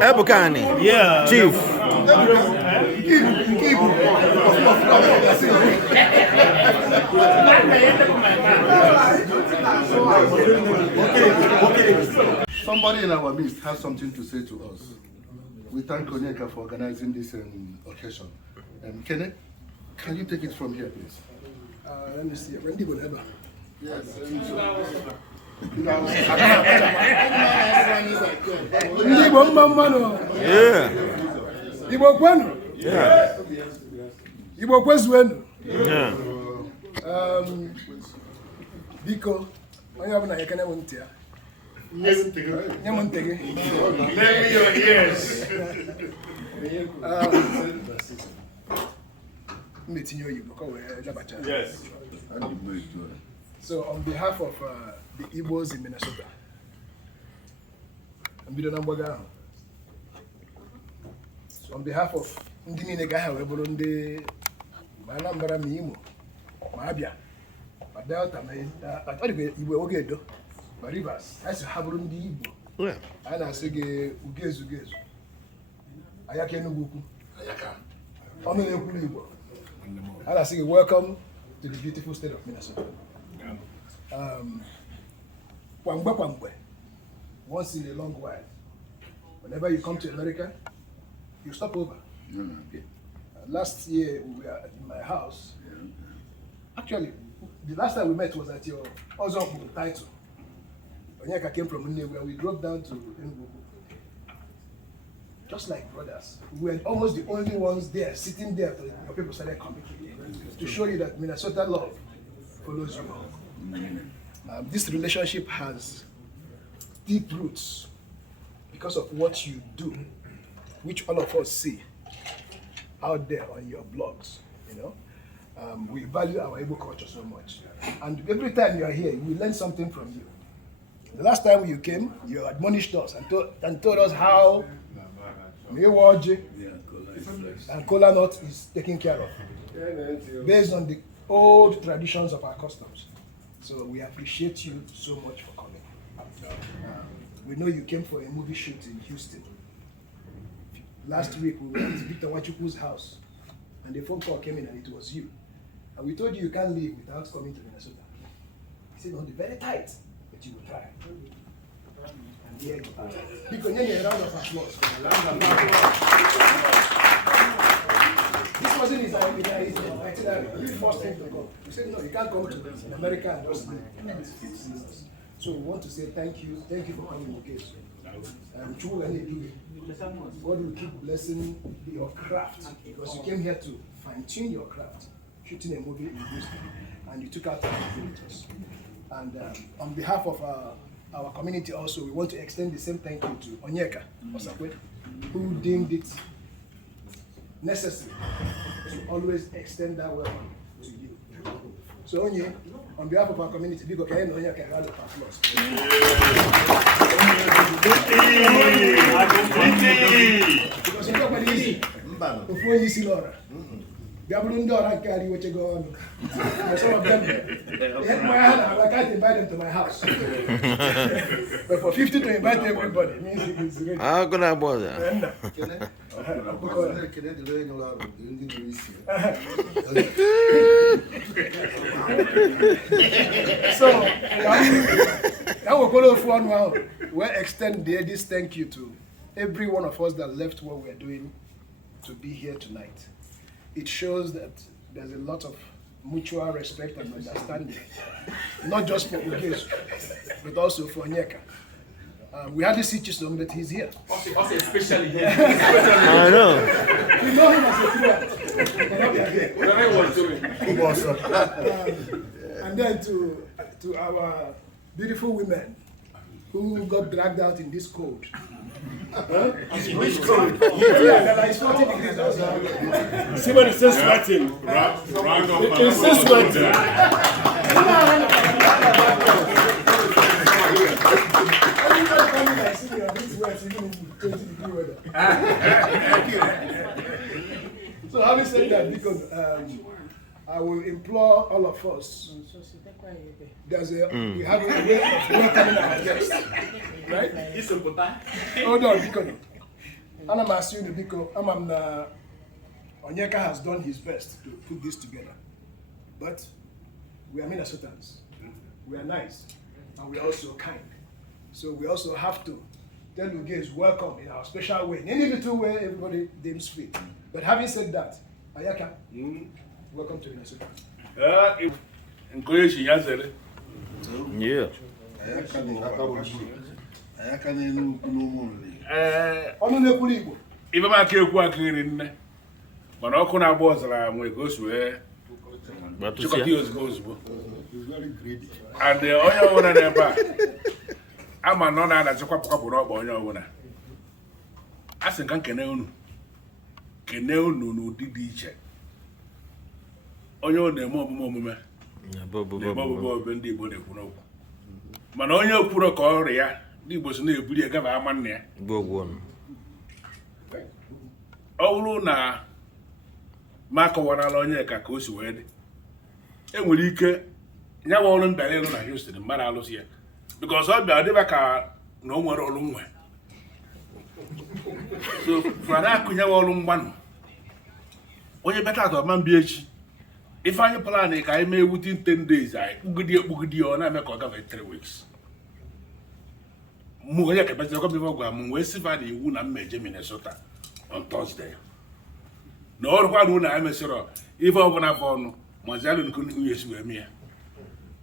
Ebukani. Yeah. Chief. Somebody in our midst has something to say to us. We thank Onyeka for organizing this occasion. Kenneth, can you take it from here, please? Let me see. When did you ever? Yes. Yeah. Igbo kwenu? Yeah. Igbo kwezuenu? Yeah. Biko, onye ọbụla ekene m ntị ya. Nye m ntị gị. Let me your ears. M na-etinye oyibo ka o wee labacha. Yes. So on behalf of the Igbos in Minnesota, mbido na mgbaga ahụ. On behalf of ndị niile ga ha wee bụrụ ndị ma Anambra ma Imo ma Abia ma Delta ma ọ dịkwa Igbo oge Edo ma Rivers anyị si ha bụrụ ndị Igbo anyị na-asị gị Ugezu Ayaka Enugu Ukwu ọnụ na-ekwuru Igbo anyị na-asị gị welcome to the beautiful state of Minnesota. Kwangbe, once in a long while, whenever you come to America, you stop over. Last year we were in my house. Actually, the last time we met was at your Ozonku title. Onyeka came from Minneapolis and we drove down to Enugu. Just like brothers. We were almost the only ones there, sitting there till your people started coming. To show you that Minnesota love follows you. This relationship has deep roots because of what you do, which all of us see out there on your blogs. You know, we value our Igbo culture so much, and every time you are here, we learn something from you. The last time you came, you admonished us and told us how Ugezu J and Kola Nut is taken care of, based on the old traditions of our customs. So we appreciate you so much for coming. We know you came for a movie shoot in Houston. Last week we went to Victor Wachukwu's house and the phone call came in and it was you. And we told you can't leave without coming to Minnesota. He said, no, they're very tight, but you will try. And here you are. Because a round of applause. This wasn't his itinerary. He forced him to go. We said, no, you can't come to America and just leave. So we want to say thank you for coming, Ugezu. God will keep blessing your craft because you came here to fine-tune your craft, shooting a movie in Houston, and you took out time to be with us. And on behalf of our community also, we want to extend the same thank you to Onyeka Osakwe, who deemed it necessary to always extend that welcome to you. So Onyii, on behalf of our community, because can Onyeka can round of applause. Because you talk about easy. Before you see Laura. Gabriel Dora carry what you go on. Some of them, I can't invite them to my house. But for 50 to invite everybody means it's great. How can I bother? So, now we're going to phone now. We'll extend this thank you to every one of us that left what we're doing to be here tonight. It shows that there's a lot of mutual respect and understanding, not just for Ugezu, but also for Onyeka. We hardly see Chisom, but he's here. Also especially here. I know. We know him as a friend. And then to our beautiful women who got dragged out in this cold. Which cold? Yeah, it's 40 degrees outside. See when it says sweating. It says sweating. I will implore all of us. There's we have a way of welcoming our guests, right? Hold on, Biko. I'm assuming Biko, Onyeka has done his best to put this together, but we are Minnesotans. We are nice, and we are also kind. So we also have to tell Ugezu welcome in our special way, in any little way everybody deems fit. But having said that, Onyeka, welcome to Minnesota. Encourage Yazere. Yeah. Ibe ma ka ekwu akiri nne. Mana ọkụ na-agba ọzara nwe ka o si wee chịkọta ya ozugbo. And onye ọbụla n'ebe a ama na ọ na-adachịkwa pụkwapụ n'ọkpa onye ọbụla. A sị nka nkene unu n'ụdị dị iche. Onye ọ na-eme omume na-ebe ndị Igbo na-ekwu n'okwu. Mana onye okwuro ka ọrịa ya ndị Igbo si na-ebuli ya gaba ama nne ya. Ọ bụrụ na ma akọwarala Onyeka ka o si wee dị, enwere ike ya nwe ọrụ mbịara elu na Houston mmadụ alụsị ya because ọ bịa dịba ka na o nwere ọrụ nwe. So fara akụ ya nwe ọrụ mgbanụ onye beta atọ ma mbịa echi ife anyị plan ka anyị mee within 10 days anyị kpugidi ọ na-eme ka ọ gafe 3 weeks. Mụ onye ka beta ọgọ gwa m wee siva na iwu na mmeje Minnesota on Thursday. Na ọrụ kwa na anyị mesịrị ife ọbụla afọ ọnụ mazialụ nke Ugezu wee mee ya.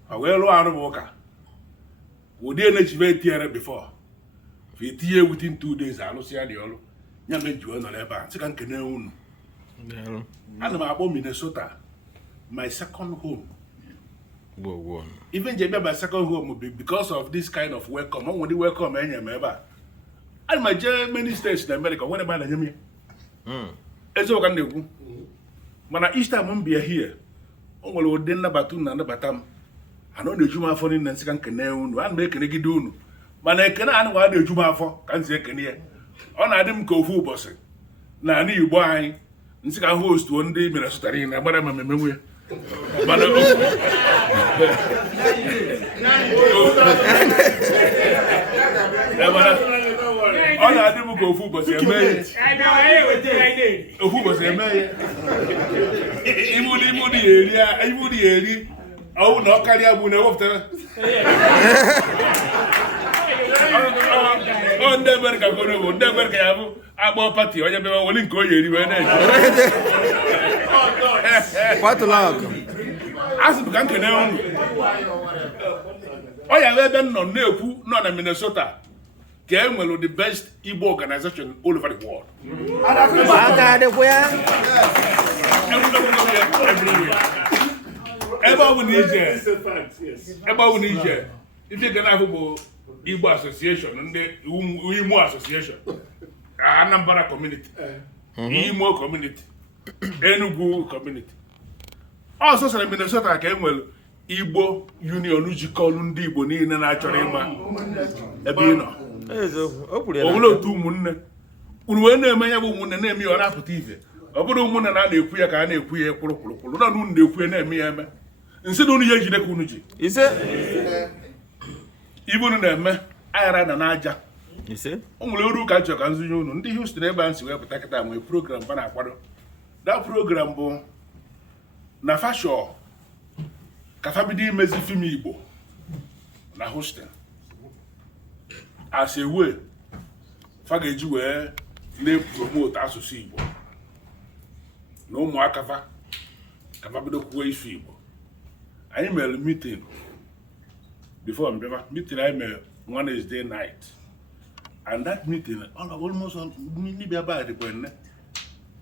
Ha wee lụọ arụ bụ ụka. Ụdị enechive tiere before. Fe tinye within 2 days alụsị ya dị ọrụ. Ya mee jiwe nọ n'ebe a. Sịka nkene unu. Ana m akpọ Minnesota my second home. Even Jebia my second home will be because of this kind of welcome. I want to welcome any member. And my many states in America, whenever I am here. It's all can do. When each time I'm here, I'm going to dinner batun and the batam. I know the Juma for in and second canoe, and make a gidun. But I cannot know the Juma for, can't say can hear. On Adam go full bossing. Now I need wine. And second host one day, Minnesota, and I'm a memory. But on a demo go football, say, who was a mayor? Imudi area, oh, no, Kaliabuna after. Oh, never go, never have a more party, or you will go anywhere. What a log. As you can know, I have ever known not in Minnesota. Game will the best Igbo organization all over the world. Everyone is here. If you can have Igbo Association and the Imo Association, Anambra community, Imo community, Enugu community. Also, in Minnesota, came well Igbo Union, which you call Undi Boni and Achorema. Ebino. Olo 2 munne. Unwene manya bu munne na emi ora putive. Obodo munne na na-ekwu ya ka na ekwu ya kwuru. Na nu na-ekwu na emi ya eme. Nsi do nu ye jide ku nu ji. Ise. Ibunu na eme ayara na aja. Ise. Onwere oru ka ncho ka nzunye unu. Ndị Houston ebe ansi we pụta kịta nwe program fa na akwado. That program bụ na fashion ka fabidi imezi film Igbo na Houston. As a way, Fagaji were they promote asụsụ Igbo. No more Kava Bido Kuwait Igbo. I made a meeting before meeting I made Wednesday night. And that meeting almost on maybe about the when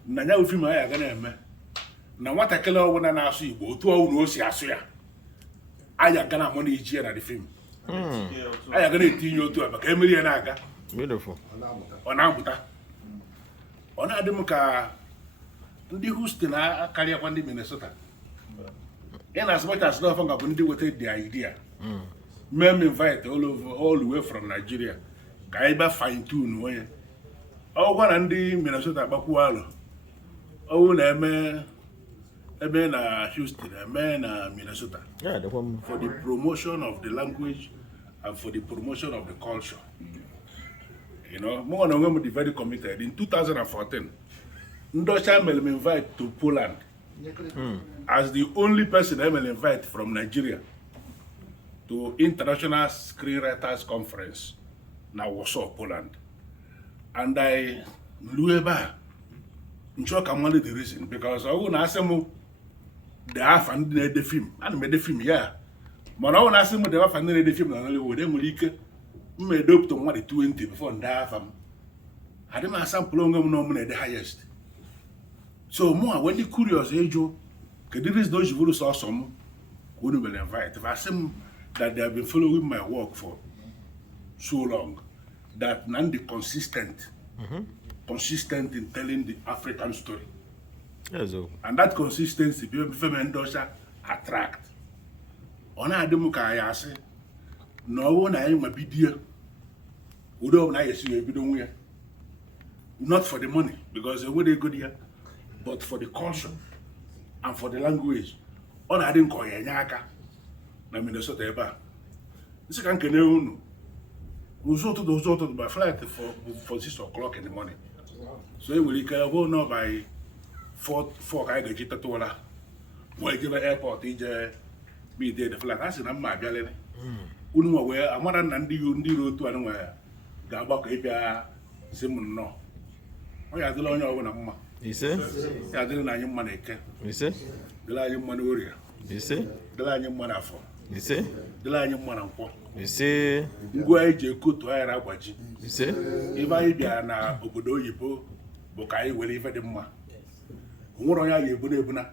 Nanya will film I gonna now what I call when I see Igbo, 2 hours Asuya. I gonna money each year at the film. I am going to tell you to a million aga. Beautiful. On Abuta. On Adamuka, the Houston, I carry up on the Minnesota. And as much as nothing, I'm going to do the idea. Men invite all the way from Nigeria. Kaiba fine tune way. Oh, one and the Minnesota Bakualo. Oh, Name in Houston, in Minnesota. Yeah, the one for the promotion of the language and for the promotion of the culture. You know, more than we be very committed. In 2014, Ndosha will invite to Poland as the only person I will invite from Nigeria to International Screenwriters Conference. Now Warsaw, Poland, and I knew about. I'm sure I'm only the reason because I won't ask them. They have funded the film, and made the film, yeah. But I won't ask them. They have funded the film, and only them will made up to 120 before that. I didn't ask some long nominate the highest. So more when the curious age, there is those who saw some who will invite. If I say that they have been following my work for so long, that none the consistent in telling the African story. Yes, and that consistency, people attract. On a demuka say, no one I am a bidia. We don't know not for the money, because they would go there, but for the culture and for the language. On I didn't call Yanyaka, na Minnesota eba. This can Keneu. We saw to those out of my flight for 6 o'clock in the morning. So we will go now by 4 I get to Tola. Why give an airport be there the flight? I said, I'm my belly. Unaware, I'm one and the road to anywhere. Gabak Apia Simon no. I had the long over. You see? I didn't know money. You see? The line money warrior. You see? The line money for. You see? The line money for. You see? Go ahead, you could to hire a watch. You see? If I be an Obodo Yipo, Bokai will leave the ma. What are you, Bunabuna?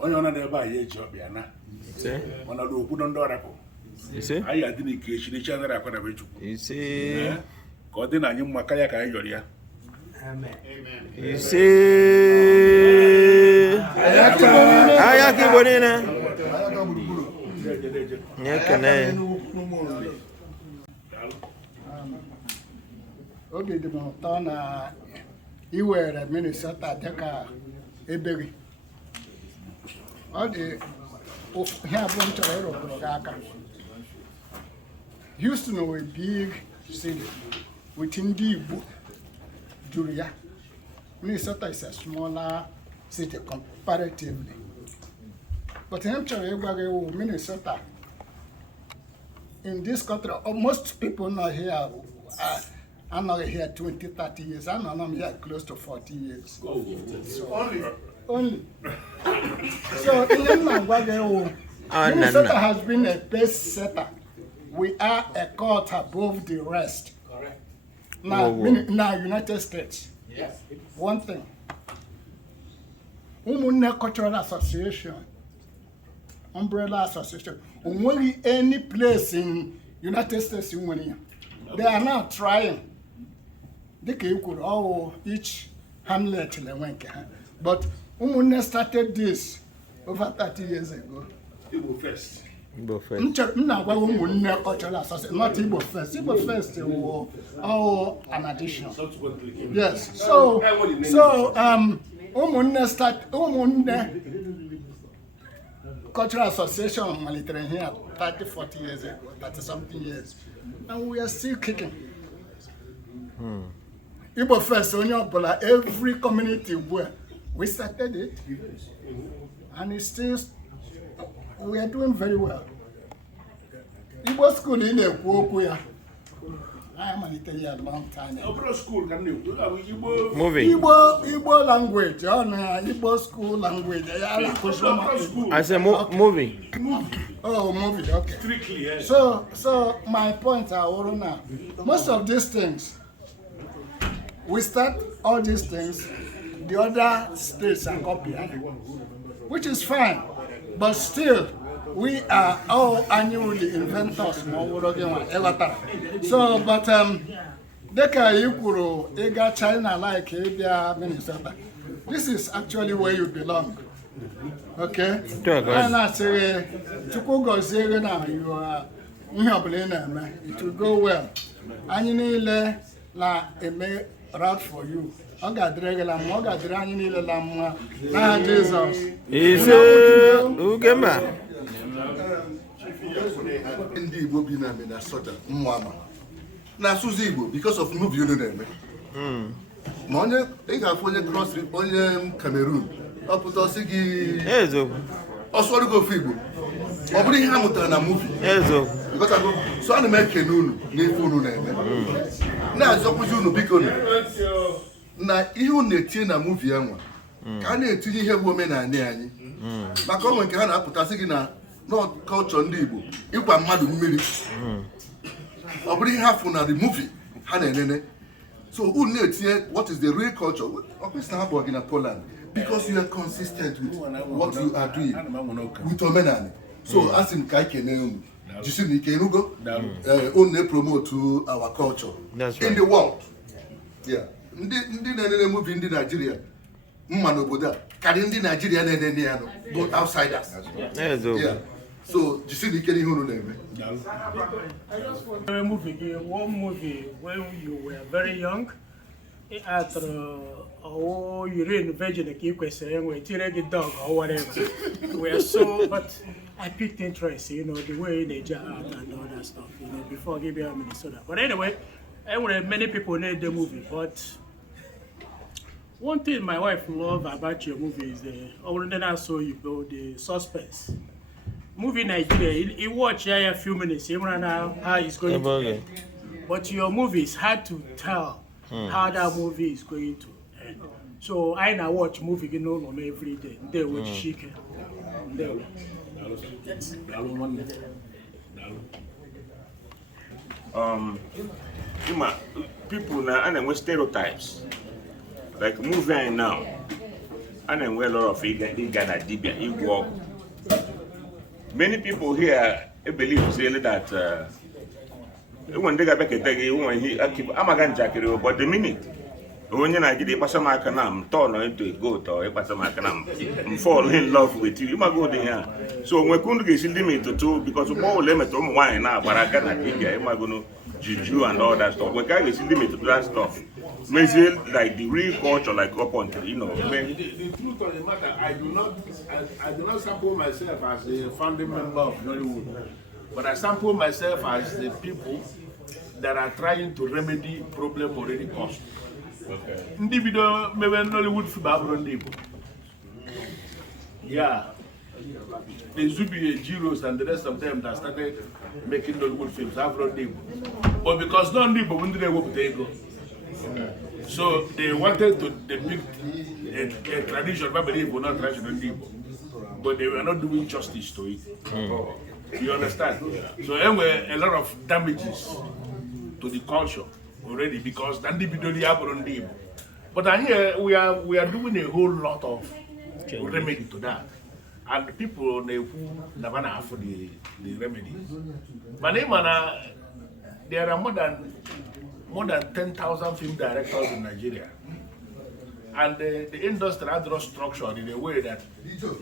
On another by a job, Yana. See? On a low put on Dorapo. You see? I had indication each other. I could have reached. You see? Godin and you Makaya Kayoria. You see? Ayaki Bonina. Oge dị m ụtọ na iwere Minnesota dịka eberi. Ọ dị ihe abụọ m chọrọ ịrụtụrụ gị aka. Houston was a big city with ndị Igbo juru ya. Minnesota is a smaller city comparatively. But I'm chọrọ ịgwa gị Minnesota. In this country, most people not here. I'm not here 20, 30 years. I'm here close to 40 years. So, only. So, Minnesota has been a pace setter. We are a court above the rest. Correct. Now, United States. Yes. One thing. Umunne Cultural Association, Umbrella Association, any place in United States they are now trying. They could each hamlet, but Umunne started this over 30 years ago. Igbo first. Igbo first. Umunne Cultural Association, not Igbo first. Igbo first an addition. Yes. So Umunne Cultural Association military here 30, 40 years ago, 30 something years. And we are still kicking. Igbo first, every community where we started it, and it's still, we are doing very well. Igbo school in the I am military a long time. Moving. Igbo language, Igbo school language. I said moving. Oh, moving, okay. Strictly, yes. So my points are now. Most of these things, we start all these things, the other states are copying, which is fine, but still, we are all annually inventors. So, but Deka Yukuro, Ega China like Minnesota. This is actually where you belong. Okay? And I say, Chukugo now, you are it will go well. And you need a route for you. ọ ga-adịrị gị la mma, ọ ga-adịrị anyị niile la mma n'aha Jizọs. Ise Ugema. Ndị Igbo bi na Minnesota mmụama na-asụzi Igbo because of movie unu na-eme. Ma onye ị ga-afụ onye cross onye Cameroon ọ pụta ọsị gị ọsọrọ gị ofu Igbo ọ bụrụ ihe ha mụtara na movie so ana m ekene unu n'ife unu na-eme na-azọkwụzi unu biko na ihe unu na-etinye na movie enwa ka a na-etinye ihe bụ omenala anyị maka onwe nke ha na-apụtasị gị na culture ndị Igbo ịkwa mmadụ mmiri ọ bụrụ ihe ha fụ na the movie ha na-enene so unu na-etinye what is the real culture ọkwesị na ha bụ gị na Poland because you are consistent with what you are doing with omenala so asị m ka ikene unu jisi na ike irugo unu na-promote our culture in the world ndị na-enene movie ndị Nigeria mma n'obodo a karịa ndị Nigeria na-enene ya go outsiders so jisi na ike n'ihe unu na-eme. One movie when you were very young after urine virgin dog or whatever. We are so, but I picked interest, you know, the way they jump out and all that stuff, you know, before giving out Minnesota. But anyway, many people need the movie. But one thing my wife loved about your movie is the suspense. Movie Nigeria, you watch a few minutes, you don't know how it's going to end. But your movie is hard to tell how that movie is going to end. So I now watch movie, you know, every day. They watch chicken. People now and with stereotypes. Like movie now, and then a lot of Dibia, many people here believe really that when they get back at the but the minute when you get a pasamakanam, turn into a goat or a pasamakanam, fall in love with you, you might go there. So we couldn't get limit to two because more limit on wine now, but I cannot give you juju and all that stuff. We can't get limit to that stuff. Maybe like the real culture, like up until you know. The truth of the matter, I do not sample myself as a founding member of Nollywood, but I sample myself as the people that are trying to remedy problem already caused. Individual, maybe Nollywood film abroad. Yeah, the Zubi Giros and the rest of them that started making Nollywood films abroad. But because non-Igbo, when did they work they go? So they wanted to depict a tradition, but believe not traditional Igbo, but they were not doing justice to it. You understand? So there were a lot of damages to the culture already because the individually abroad Igbo. But here we are doing a whole lot of remedy to that, and people who never have the remedies. But there are more than 10,000 film directors in Nigeria. And the industry has not structured in a way that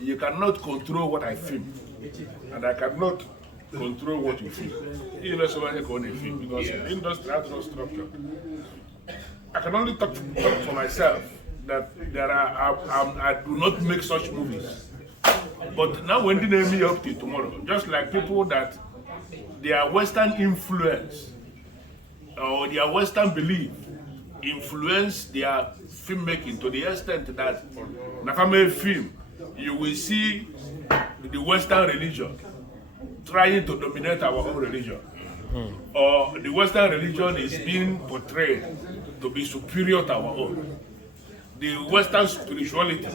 you cannot control what I film. And I cannot control what you film. You know, somebody can only film because the industry has not structured. I can only talk for myself that I do not make such movies. But now when they name me up to tomorrow, just like people that they are Western influence or their Western belief influence their filmmaking to the extent that Nakame film, you will see the Western religion trying to dominate our own religion. Or the Western religion is being portrayed to be superior to our own. The Western spirituality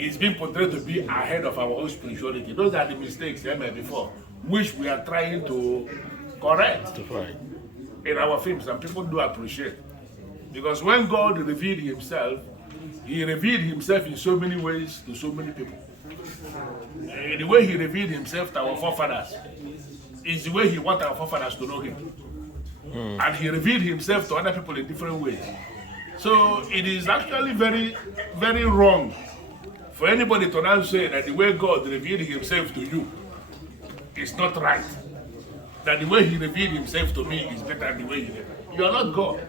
is being portrayed to be ahead of our own spirituality. Those are the mistakes they made before, which we are trying to correct in our films, and people do appreciate. Because when God revealed himself, he revealed himself in so many ways to so many people. The way he revealed himself to our forefathers is the way he wants our forefathers to know him. And he revealed himself to other people in different ways. So it is actually very, very wrong for anybody to now say that the way God revealed himself to you is not right. That the way he revealed himself to me is better than the way he revealed. You are not God.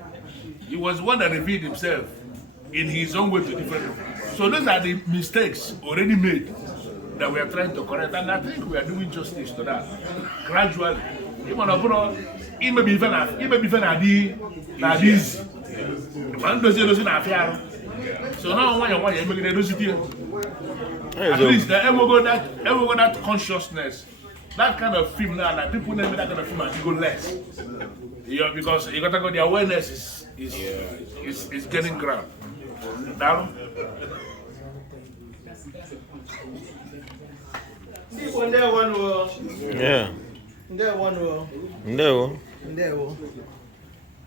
He was one that revealed himself in his own way to different people. So those are the mistakes already made that we are trying to correct, and I think we are doing justice to that gradually. Even abroad, it may be even at this. Man does it na affair. So now when you make it, at least ever go that consciousness, that kind of film now, that people never that kind of film and go less. Yeah, because you gotta go, the awareness is getting ground. Now. Yeah. No.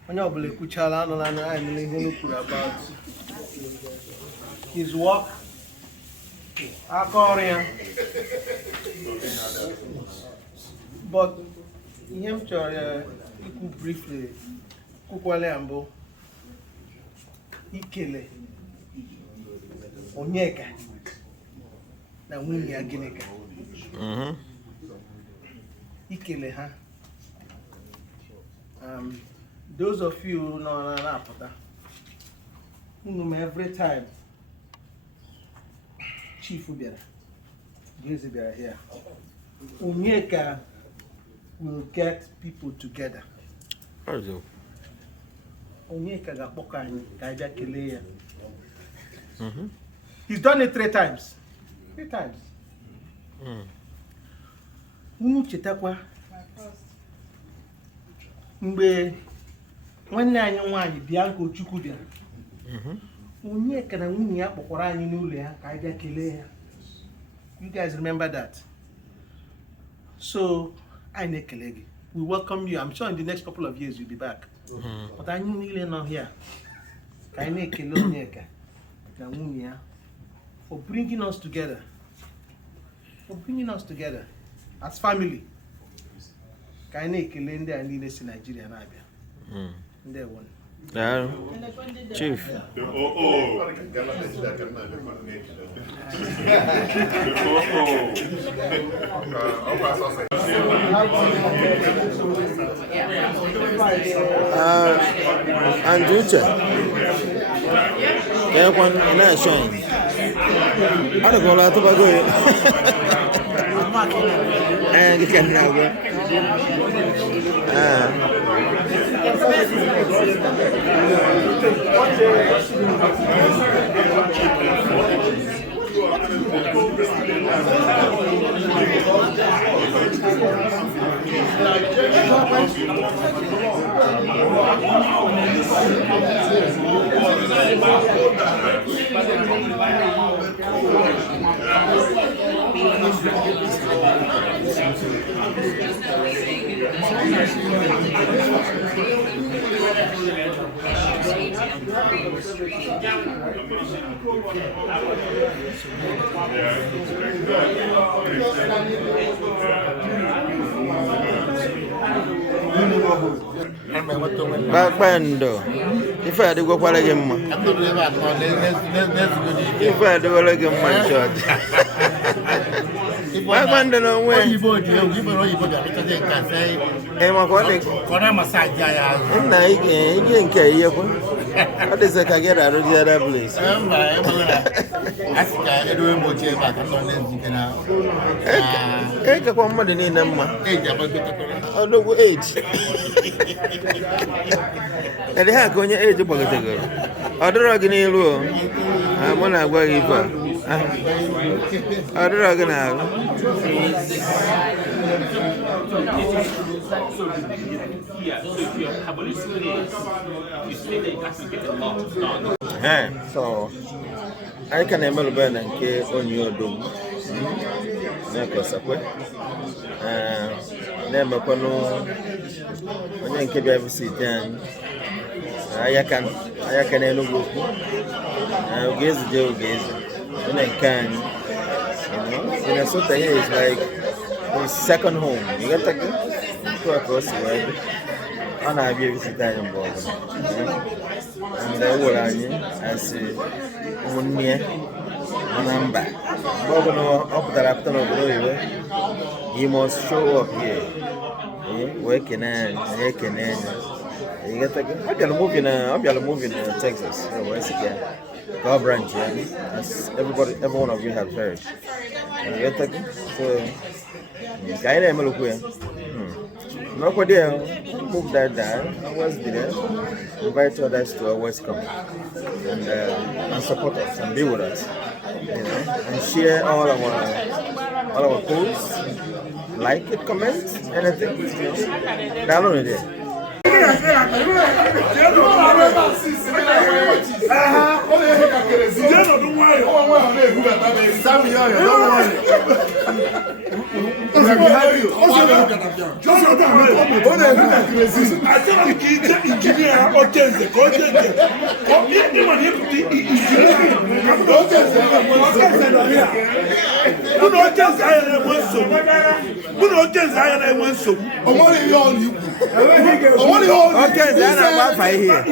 Onye ọbụla ekwuchala anụ na anyị ihe kwuru about his work, aka ọrụ ya. But ihe m chọrọ ikwu briefly kwukwala ya mbụ ikele Onyeka na nwunye ya Gịnịka. Ikele ha. Those of you who know Napata, every time Chief Ugezu here, Onyeka will get people together. Onyeka he's done it 3 times. 3 times. Chetakwa mgbe nwanne anyị nwaanyị Bianca Ochukwu bịara. Onyeka na nwunye ya kpọkwara anyị n'ụlọ ya ka anyị bịa kelee ya. You guys remember that? So I na-ekele gị. We welcome you. I'm sure in the next couple of years you'll be back. But anyị niile nọ here ka anyị na-ekele Onyeka na nwunye ya for bringing us together. For bringing us together as family. Ka anyị na-ekele ndị a niile si Nigeria na-abịa. Ndewo. Chief. And Uche, one nation. I don't go out to go. And you can now go. Bakbando. If I do go for a game, if I do a game, one shot. Bakbando no way. You vote, you can say, I'm a colleague. What is a get out of the other place? Age of 1 money in them. Oh, age. And they have gone your age of a girl. Other organic rule. I'm on a way. Other organic. So I can remember Ben and Onyii Odogwu, Onyeka Osakwe, Nema Kono, Onyeka Osakwe, Ayakan Enugoku, Ugezu J, Ugezu, Minnesota here is like his second home. You got to go across the world. And I be visiting in Boston. And I will as Unyii Anamba. Bogono up the afternoon, he must show up here. Working and working. You got to go. I'll be moving to Texas. So where's it? God branch, as every one of you have perished. So, Kaina Meluque. Nobody move that down. Always be there. Invite others to always come and support us and be with us, and share all our posts, like it, comment, anything. Download it there. Okay, then I'm back right here.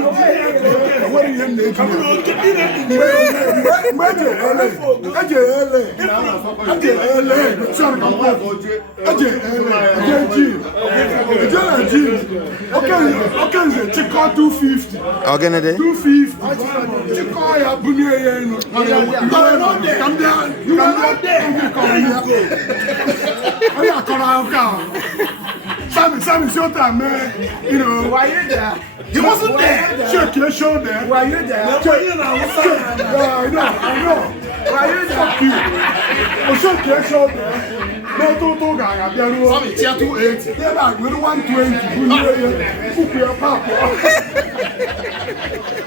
Sammy, it's your time, man. You know, why you there? You wasn't there. Check your shoulder. Why you there? I know. Why you there? Fuck you. Check your shoulder. No, don't guy. I'm there. Sammy, tier 280. They're like, we're 120. Cook your papa.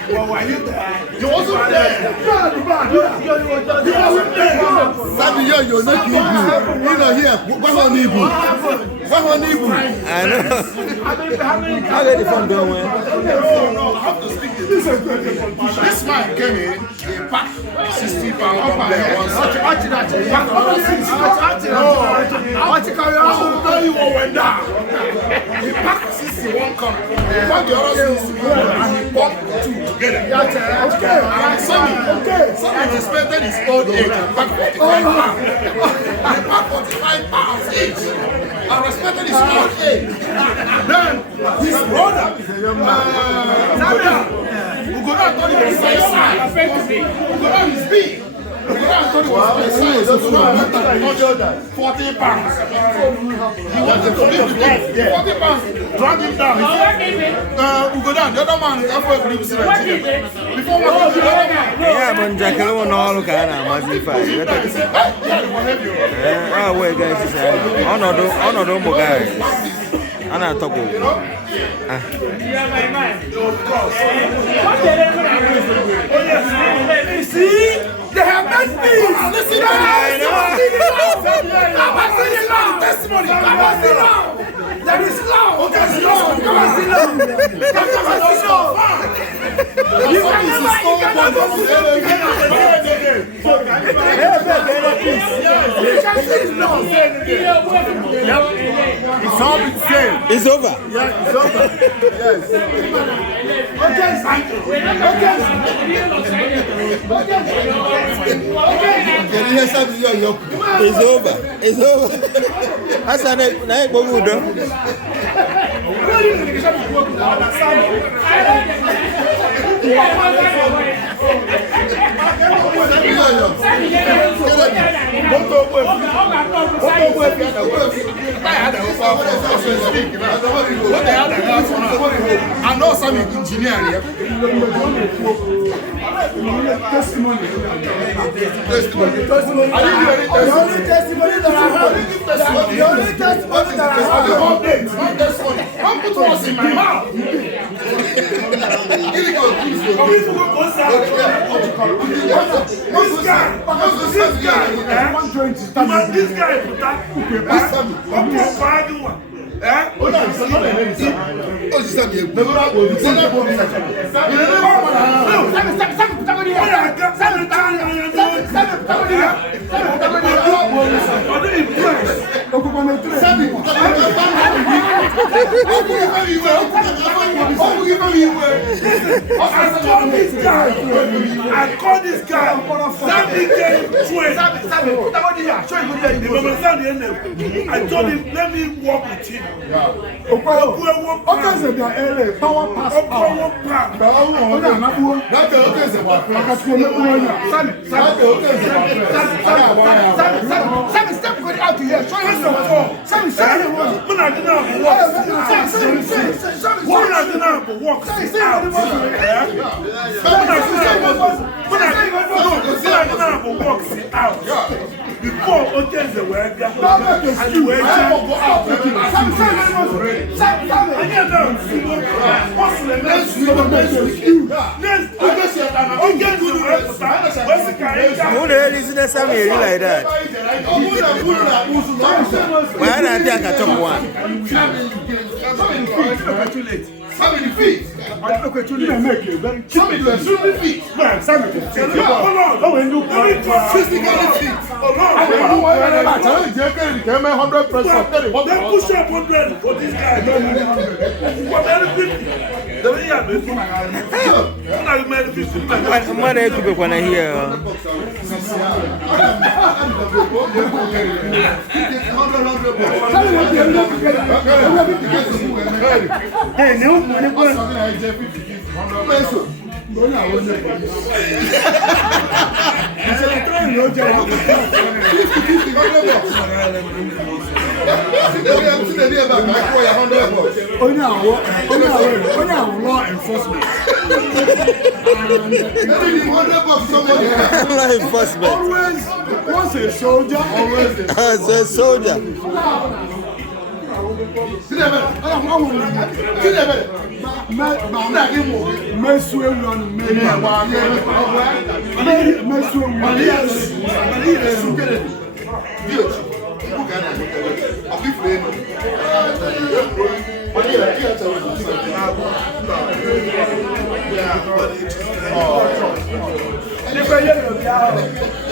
Well, why you there? You wasn't there. You wasn't there. Sammy, you're not good. You're not here. What's on you? I know. How did the phone go? No, I have to speak to this. This man came in, he packed 60 pounds on there. I'll tell you what went down. He packed 61 cups. He packed the other 61 and he pumped 2 together. And Sammy respected his old age and packed 45 pounds. He packed 45 pounds each. I respected his old age. Then his brother, Ugezu thought he was size. Ugezu is big. Ugezu thought he was size. 40 pounds. He wanted to live with him. 40 pounds. Drag him down. Ugezu, the other man is halfway to live before what the other man. Yeah, but Jack, I don't know all kind of massive. Wait, guys, honor guys. I'm not talking. See? They have met me. Listen, testimony. That is love. It's all been said. It's over. Yeah, it's over. Yes. It's over. It's over. That's a night for good. I know some engineer here. Testimony. Are you hearing testimony? The only testimony that I have. The only testimony that I have. Don't put words in my mouth. This guy, called this guy. Sammy came twin. I told him, let me walk with him. Power pass out. Sammy, step going out here. Show him some phone. Sammy, show him what. Before Ogenze were there, and you were Who the hell is that Sammy like that? Why not I top one? Sammy the feet. Sammy the feet. Sammy the feet. Hold on. Physically fit. Hold on. 100%. They push up 100 for this guy. What are the 50? The way I'm law enforcement. Law enforcement. Always, once a soldier, always as a soldier.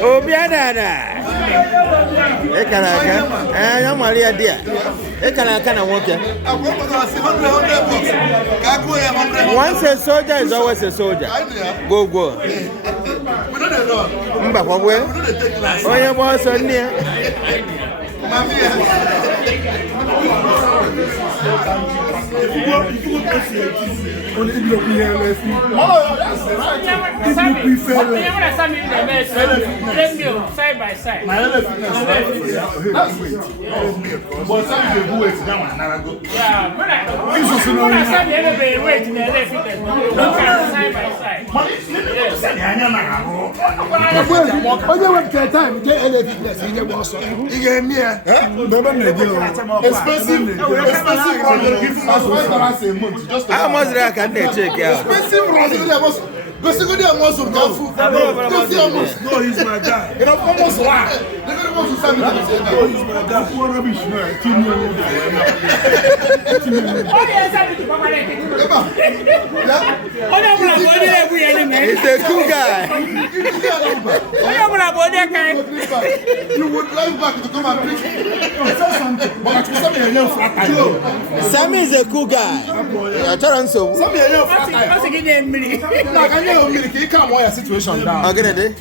Obiadada. Ekanaka. Ya Maria dia. Ekanaka na woke. Once a soldier is always a soldier. Go. Mba kwabwe. Oye boss on Side by side. How much can they check out? No, he's my guy. You know, almost right. They're going to go to Sammy. No, he's my guy. He's a cool guy. You would like back to come and preach. Sammy is a cool guy. Chinonso. Sammy is he can't wear a situation down. I'll get it.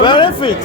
Very fit.